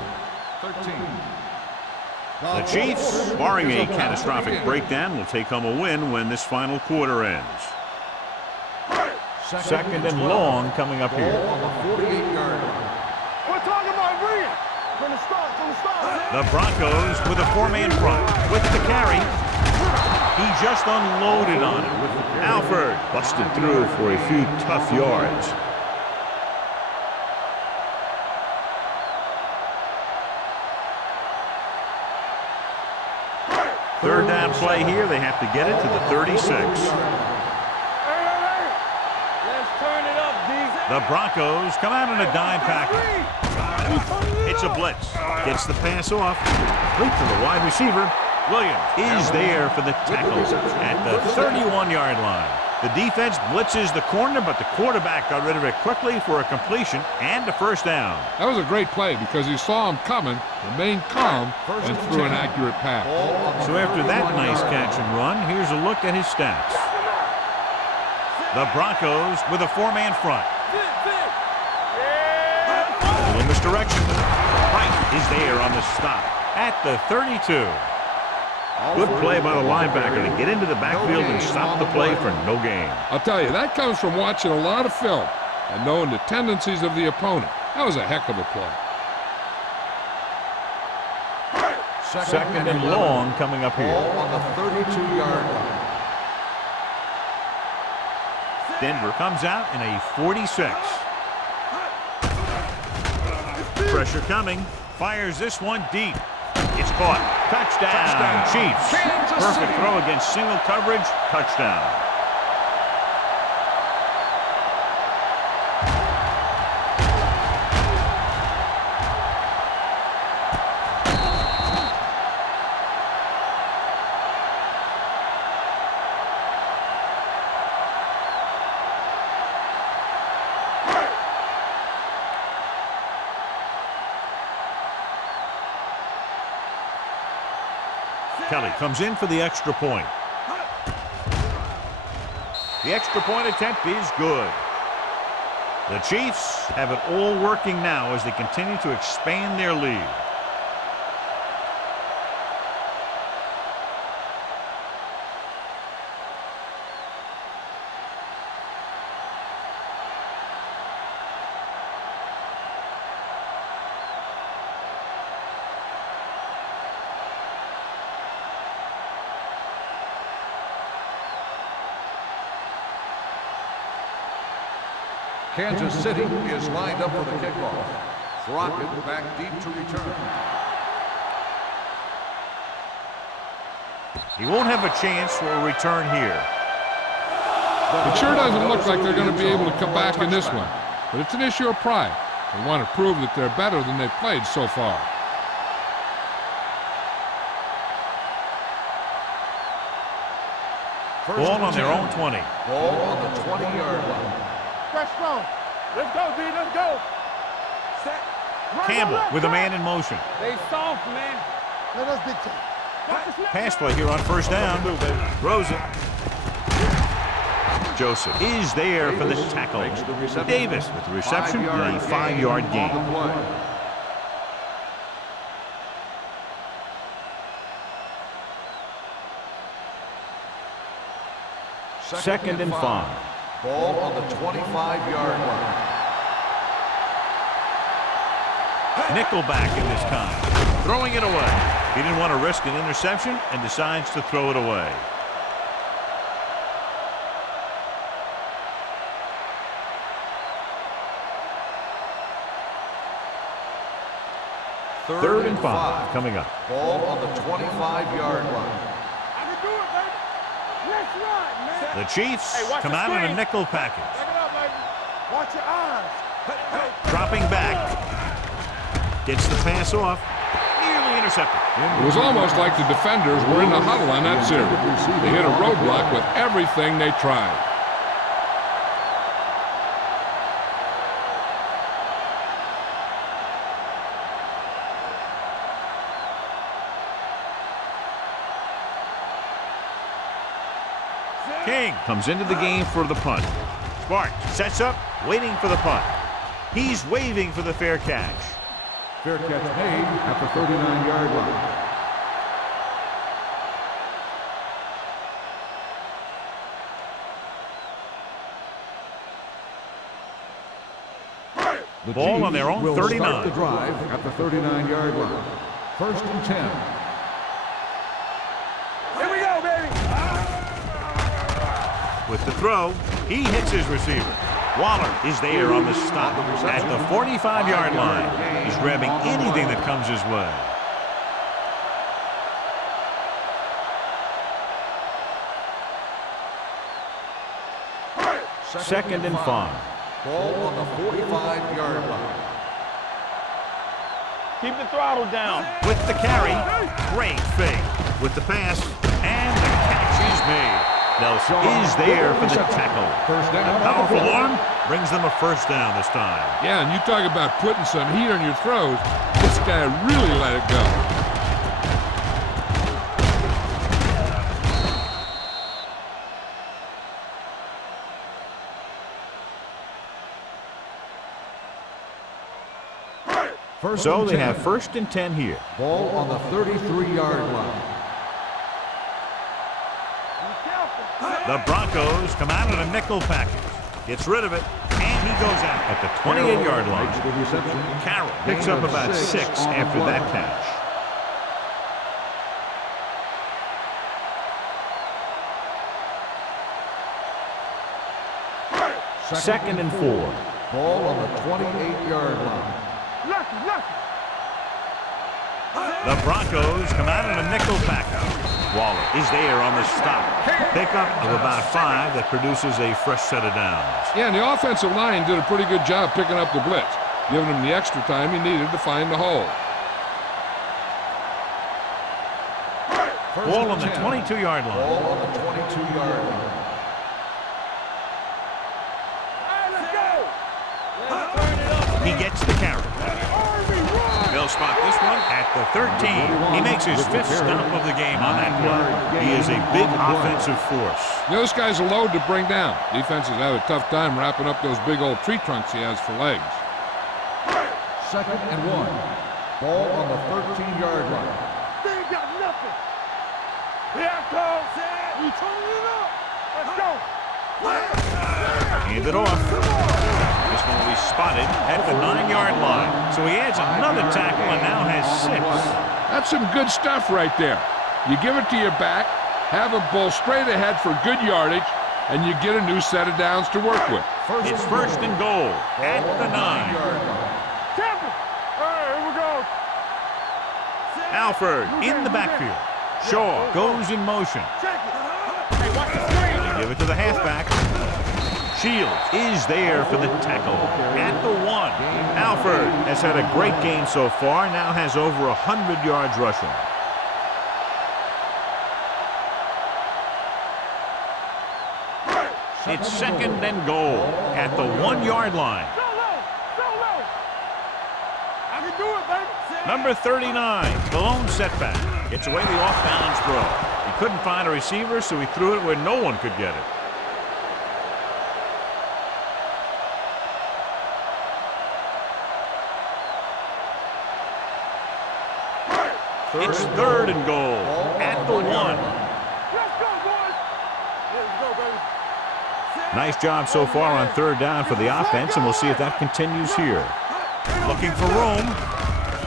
The Chiefs, barring a catastrophic breakdown, will take home a win when this final quarter ends. Second and long coming up here. Ball on the 48-yard line. We're talking about Reed. From the start. The Broncos with a 4-man front. With the carry, he just unloaded on it. Alford busted through for a few tough yards. Third down play here. They have to get it to the 36. Let's turn it up, D. The Broncos come out in a dime package. It's a blitz. Gets the pass off. Complete to the wide receiver. Williams is there for the tackle at the 31-yard line. The defense blitzes the corner, but the quarterback got rid of it quickly for a completion and a first down. That was a great play because he saw him coming, remained calm, and threw an accurate pass. So after that nice catch and run, here's a look at his stats. The Broncos with a 4-man front. A little misdirection. Wright is there on the stop at the 32. Good play by the linebacker to get into the backfield and stop the play for no gain. I'll tell you, that comes from watching a lot of film and knowing the tendencies of the opponent. That was a heck of a play. Second and long coming up here. Ball on the 32-yard line. Denver comes out in a 46. Pressure coming. Fires this one deep. It's caught. Touchdown. Chiefs. Perfect throw against single coverage. Touchdown. Kelly comes in for the extra point. The extra point attempt is good. The Chiefs have it all working now as they continue to expand their lead. Kansas City is lined up for the kickoff. Crockett back deep to return. He won't have a chance for a return here. It sure doesn't look like they're going to be able to come back in this one, but it's an issue of pride. They want to prove that they're better than they've played so far. Ball on their own 20. Ball on the 20-yard line. Fresh strong. Let's go, D. Let's go. Set. Campbell with a man in motion. They soft, man. Let us dictate. Pass play here on first down. Throws it. Joseph is there for the tackle. Davis with the reception and a 5-yard gain. Second and 5. Ball on the 25-yard line. Nickelback in this time. Throwing it away. He didn't want to risk an interception and decides to throw it away. Third and 5 coming up. Ball on the 25-yard line. I can do it, baby. Let's run, man. The Chiefs Hey, come out in a nickel package. Back it up, baby. Watch your eyes. Dropping back. Gets the pass off. Nearly intercepted. It was almost like the defenders were in the huddle on that series. They hit a roadblock with everything they tried. King comes into the game for the punt. Smart sets up, waiting for the punt. He's waving for the fair catch. Fair catch made at the 39-yard line. The Ball on Chiefs their own will 39. start the drive at the 39-yard line. First and 10. Here we go, baby. With the throw, he hits his receiver. Waller is there on the stop at the 45-yard line. He's grabbing anything that comes his way. Second and 5. Ball on the 45-yard line. Keep the throttle down. With the carry, great fake. With the pass, and the catch is made. Nelson is there for the tackle. First down. Powerful arm brings them a first down this time. Yeah, and you talk about putting some heat on your throws. This guy really let it go. So they have first and 10 here. Ball on the 33-yard line. The Broncos come out in a nickel package. Gets rid of it, and he goes out at the 28-yard line. Makes the reception. Carroll picks up about 6 after that catch. Second and 4. Ball on the 28-yard line. The Broncos come out in a nickel package. Waller is there on the stop. Pickup of about 5 that produces a fresh set of downs. Yeah, and the offensive line did a pretty good job picking up the blitz, giving him the extra time he needed to find the hole. Ball on the 22-yard line. Ball on the 22-yard line. He gets the carry. They'll spot this one at the 13. He makes his 5th stop of the game on that play. He is a big offensive force. This guy's a load to bring down. Defenses have a tough time wrapping up those big old tree trunks he has for legs. 2nd and 1. Ball on the 13-yard line. They ain't got nothing. Here comes. We turning it up. Let's go. Hand it off. This one will be spotted at the 9-yard line. So he adds another tackle and now has 6. That's some good stuff right there. You give it to your back, have him bowl straight ahead for good yardage, and you get a new set of downs to work with. It's 1st and goal at the 9. Temple. All right, here we go. Alford in the backfield. Shaw goes in motion. Check it. Hey, watch the screen. They give it to the halfback. Shields is there for the tackle at the 1. Alford has had a great game so far, now has over 100 yards rushing. It's 2nd and goal at the 1-yard line. Go low. Go low. I can do it, baby. Number 39, the lone setback. Gets away the off-balance throw. He couldn't find a receiver, so he threw it where no one could get it. It's 3rd and goal at the 1. Let's go, boys. Let's go, baby. Nice job so far on 3rd down for the offense, and we'll see if that continues here. Looking for room.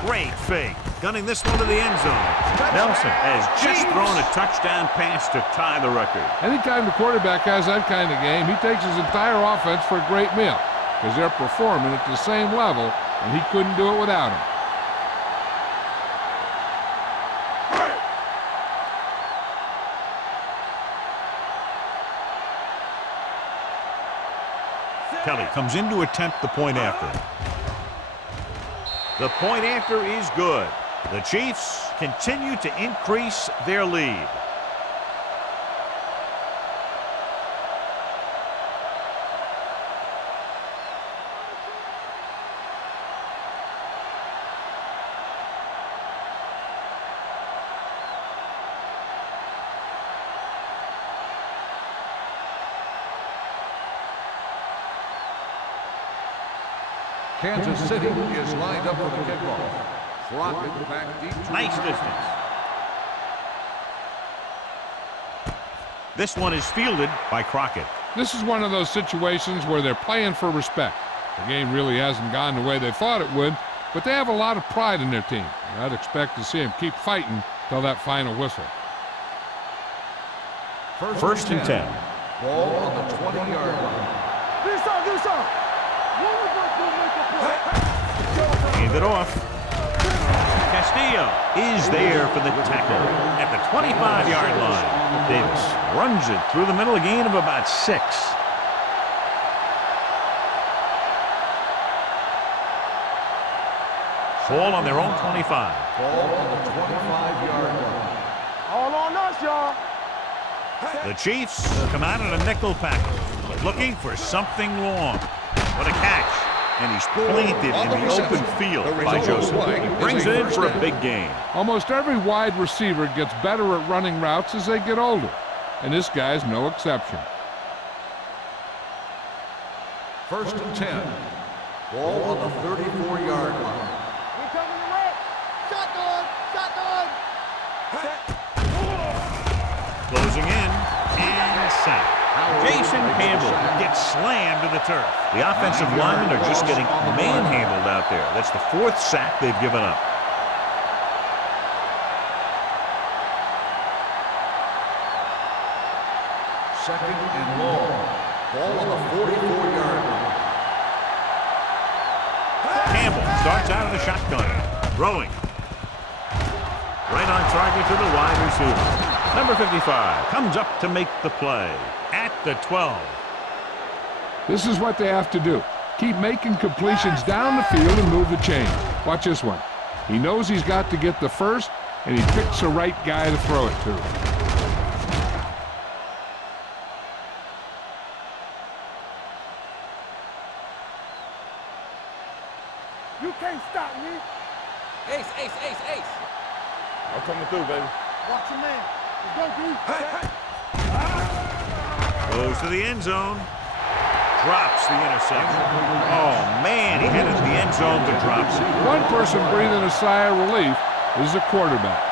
Great fake. Gunning this one to the end zone. Nelson has just thrown a touchdown pass to tie the record. Anytime the quarterback has that kind of game, he takes his entire offense for a great meal because they're performing at the same level, and he couldn't do it without him. Kelly comes in to attempt the point after. The point after is good. The Chiefs continue to increase their lead. Kansas City is lined up for the kickoff. Crockett back deep. Nice distance. This one is fielded by Crockett. This is one of those situations where they're playing for respect. The game really hasn't gone the way they thought it would, but they have a lot of pride in their team. And I'd expect to see them keep fighting till that final whistle. 1st and 10. Ball on the 20-yard line. Do something. Hand it off. Castillo is there for the tackle at the 25-yard line. Davis runs it through the middle, a gain of about 6. Ball on their own 25. Ball on the 25-yard line. All on us, y'all. The Chiefs come out in a nickel package, looking for something long. What a catch. And he's planted in the open field by Joseph. Brings it in for a big gain. Almost every wide receiver gets better at running routes as they get older, and this guy's no exception. 1st and 10. Ball on the 34-yard line. We coming to work. Shotgun. Closing in and sack. Jason Campbell gets slammed to the turf. The offensive linemen are just getting manhandled out there. That's the 4th sack they've given up. Second and long. Ball on the 44-yard line. Campbell starts out of the shotgun. Throwing. Right on target to the wide receiver. Number 55 comes up to make the play at the 12. This is what they have to do. Keep making completions down the field and move the chain. Watch this one. He knows he's got to get the first, and he picks the right guy to throw it to. You can't stop me. Ace, ace, ace, ace. I'm coming through, baby. Watch your man. Let's go, dude. Goes to the end zone. Drops the interception. Oh, man, he headed to the end zone but drops it. One person breathing a sigh of relief is the quarterback.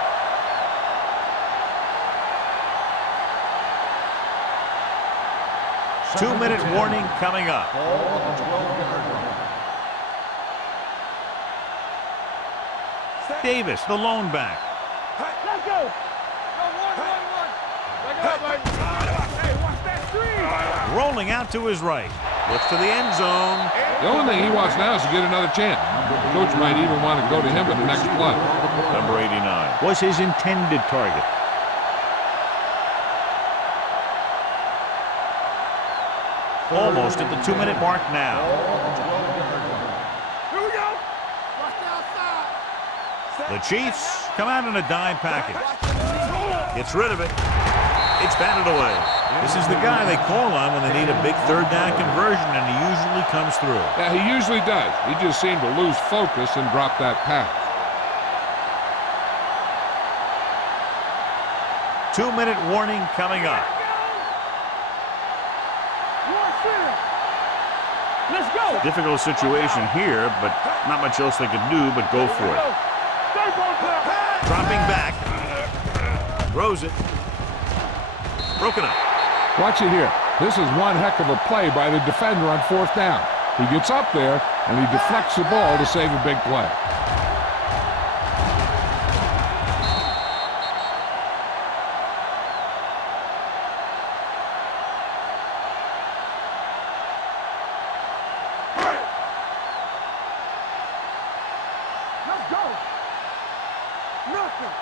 Two-minute warning coming up. Ball on the 12-yard line. Davis, the lone back. Let's go. Go, one. Back it up, baby. Hey, watch that screen. Rolling out to his right. Looks to the end zone. The only thing he wants now is to get another chance. The coach might even want to go to him for the next play. Number 89 was his intended target. Almost at the 2-minute mark now. Here we go. Watch the outside. The Chiefs come out in a dime package. Gets rid of it. It's batted away. This is the guy they call on when they need a big third down conversion, and he usually comes through. Yeah, he usually does. He just seemed to lose focus and drop that pass. 2-minute warning coming up. Let's go. Difficult situation here, but not much else they could do but go for it. Dropping back. Throws it. Broken up. Watch it here. This is one heck of a play by the defender on fourth down. He gets up there, and he deflects the ball to save a big play. Let's go. Nothing.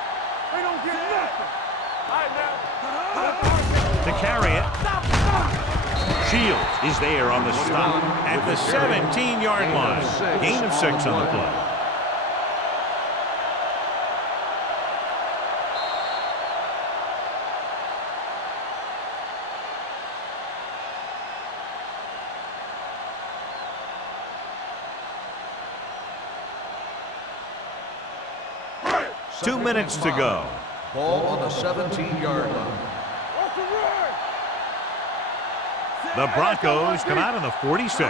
They don't get nothing. All right, now. To carry it. Shields is there on the stop at the 17-yard line. Gain of 6 on the play. Two minutes to go. Ball on the 17-yard line. The Broncos come out on the 46.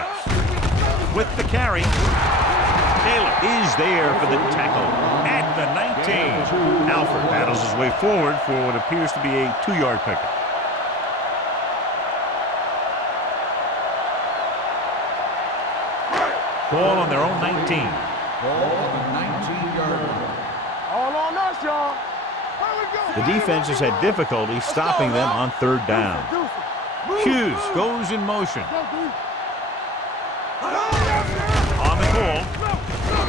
With the carry. Taylor is there for the tackle at the 19. Alford battles his way forward for what appears to be a 2-yard pickup. Ball on their own 19. Ball on the 19-yard line. All on us, y'all. The defense has had difficulty stopping them on third down. Hughes goes in motion. On the call.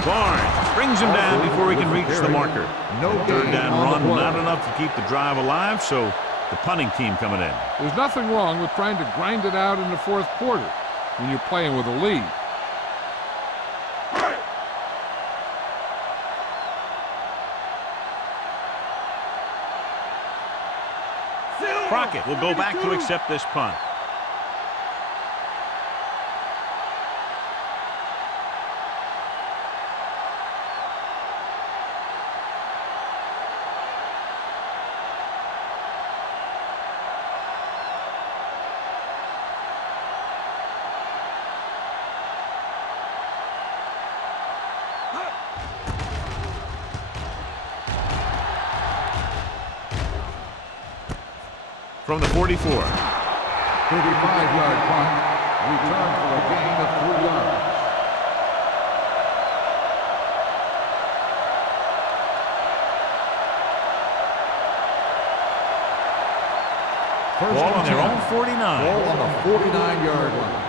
Barnes brings him down before he can reach the marker. No Third gain down on the run, play. not enough to keep the drive alive, so the punting team coming in. There's nothing wrong with trying to grind it out in the fourth quarter when you're playing with a lead. Crockett will go back to accept this punt. From the 44. 35-yard punt. Return for a gain of 3 yards. Ball on their own 49. Ball on the 49-yard line.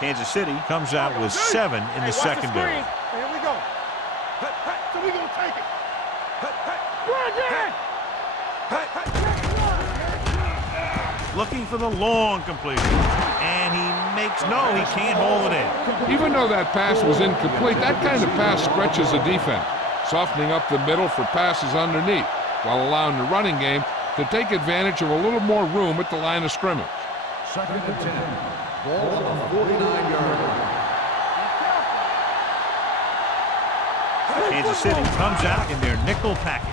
Kansas City comes out with 7 in the secondary. Here we go. So we gonna take it. Looking for the long completion. And he makes no, he can't hold it in. Even though that pass was incomplete, that kind of pass stretches a defense, softening up the middle for passes underneath, while allowing the running game to take advantage of a little more room at the line of scrimmage. 2nd and 10. Ball on the 49-yard line. Kansas City comes out in their nickel package.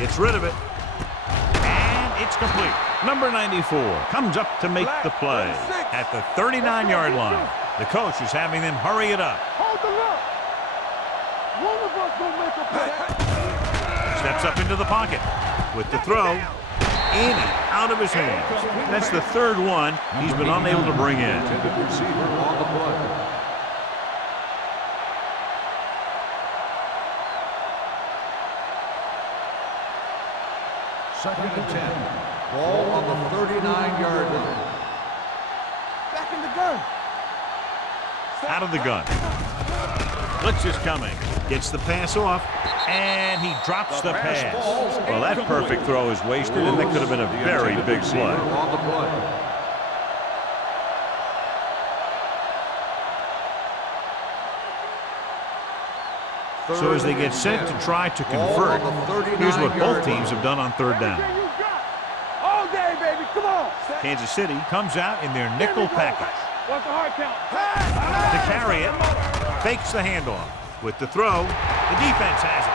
Gets rid of it. And it's complete. Number 94 comes up to make the play at the 39-yard line. The coach is having them hurry it up. Hold the look. One of us gonna make a play. Steps up into the pocket with the throw. In and out of his hands. That's the third one he's been unable to bring in. Intended receiver on the play. Second and 10. Ball on the 39-yard line. Back in the gun. Out of the gun. Blitz is coming. Gets the pass off. And he drops the pass. Well, that perfect throw is wasted, and that could have been a very big play. On the play. So as they get set to try to convert, here's what both teams have done on third down. All day, baby. Come on. Kansas City comes out in their nickel package. What's the hard count? To carry it, fakes the handoff. With the throw, the defense has it.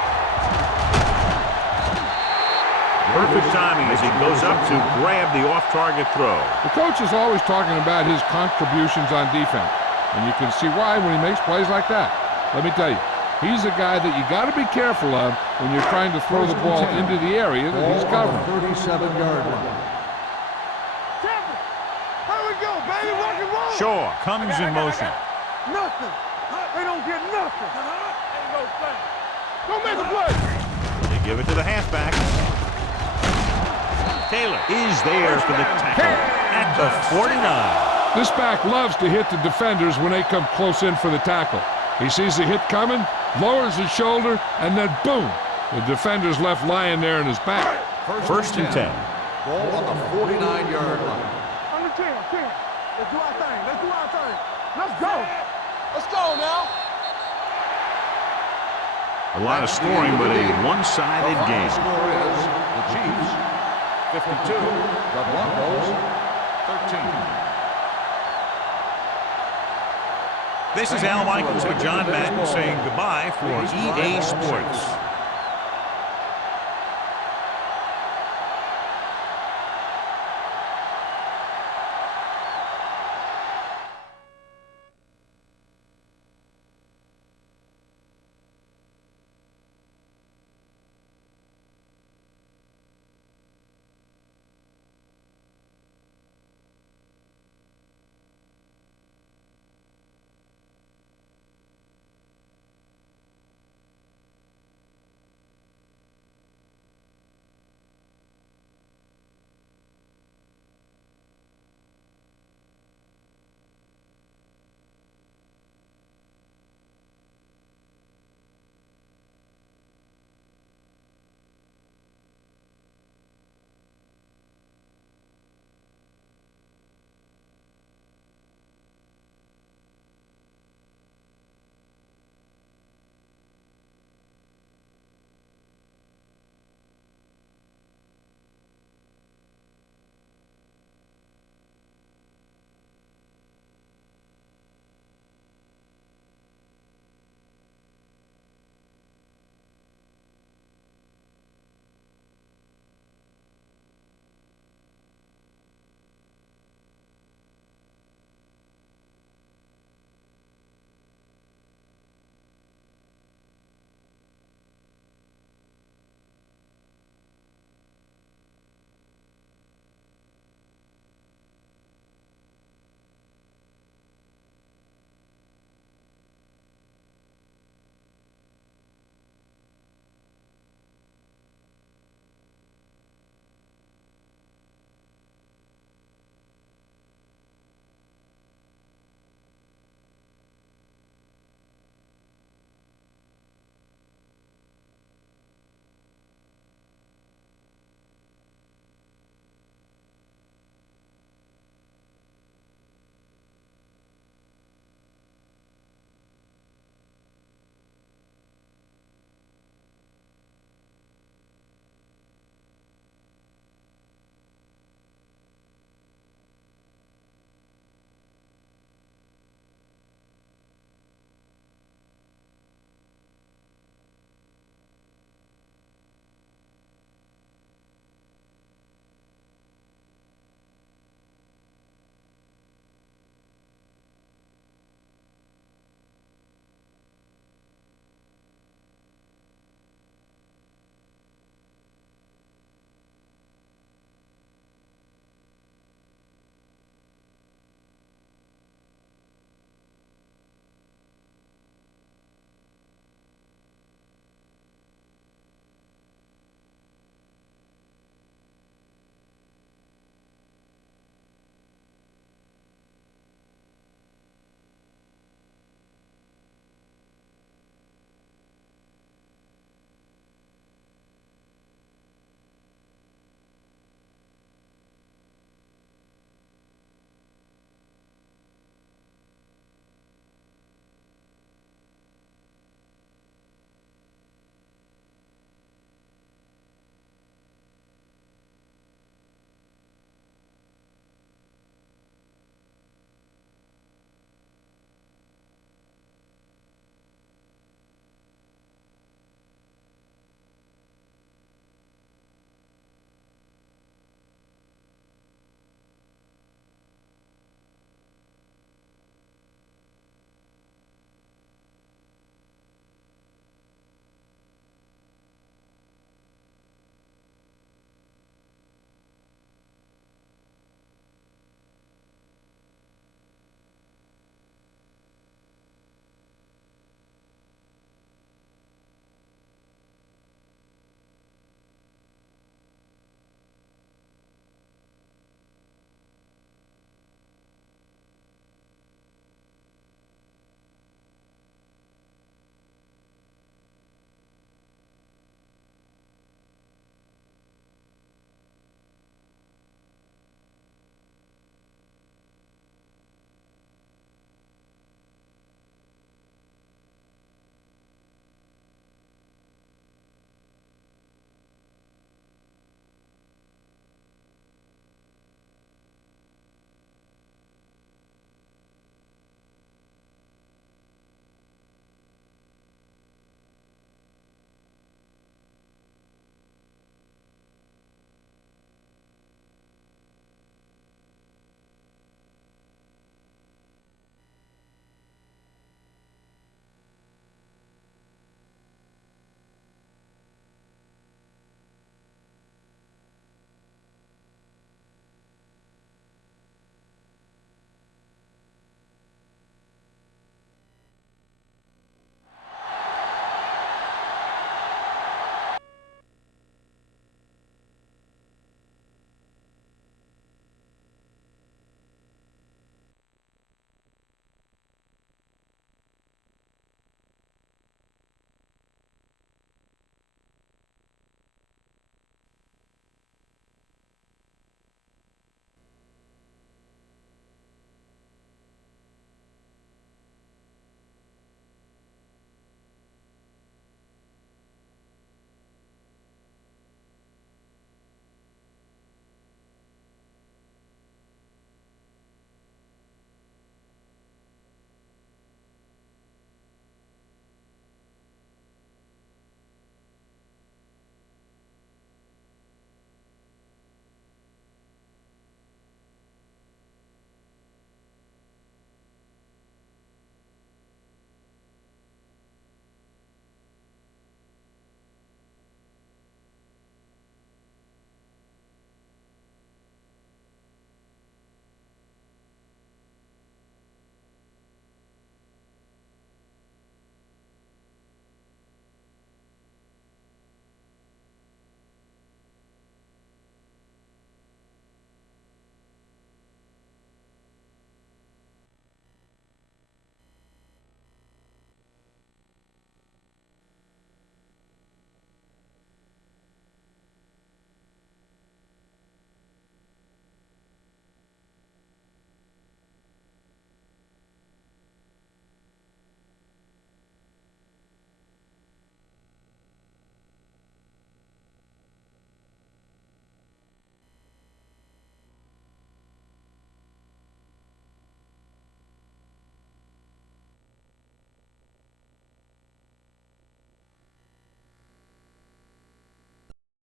Perfect timing as he goes up to grab the off-target throw. The coach is always talking about his contributions on defense, and you can see why when he makes plays like that. Let me tell you, he's a guy that you got to be careful of when you're trying to throw the ball into the area that he's covering. 37-yard line. Here we go, baby. Rock and roll. Shaw comes in motion. Nothing. They don't get nothing. Ain't no thing. Don't make a play. They give it to the halfback. Taylor is there for the tackle at the 49. This back loves to hit the defenders when they come close in for the tackle. He sees the hit coming, lowers his shoulder, and then boom, the defender's left lying there in his back. First and 10. Ball on the 49-yard line. Under 10. Let's do our thing. Let's go. Let's go now. A lot of scoring, but a one-sided The game. score is the Chiefs 52, the Broncos 13. This is Al Michaels with John Madden saying goodbye for EA Sports.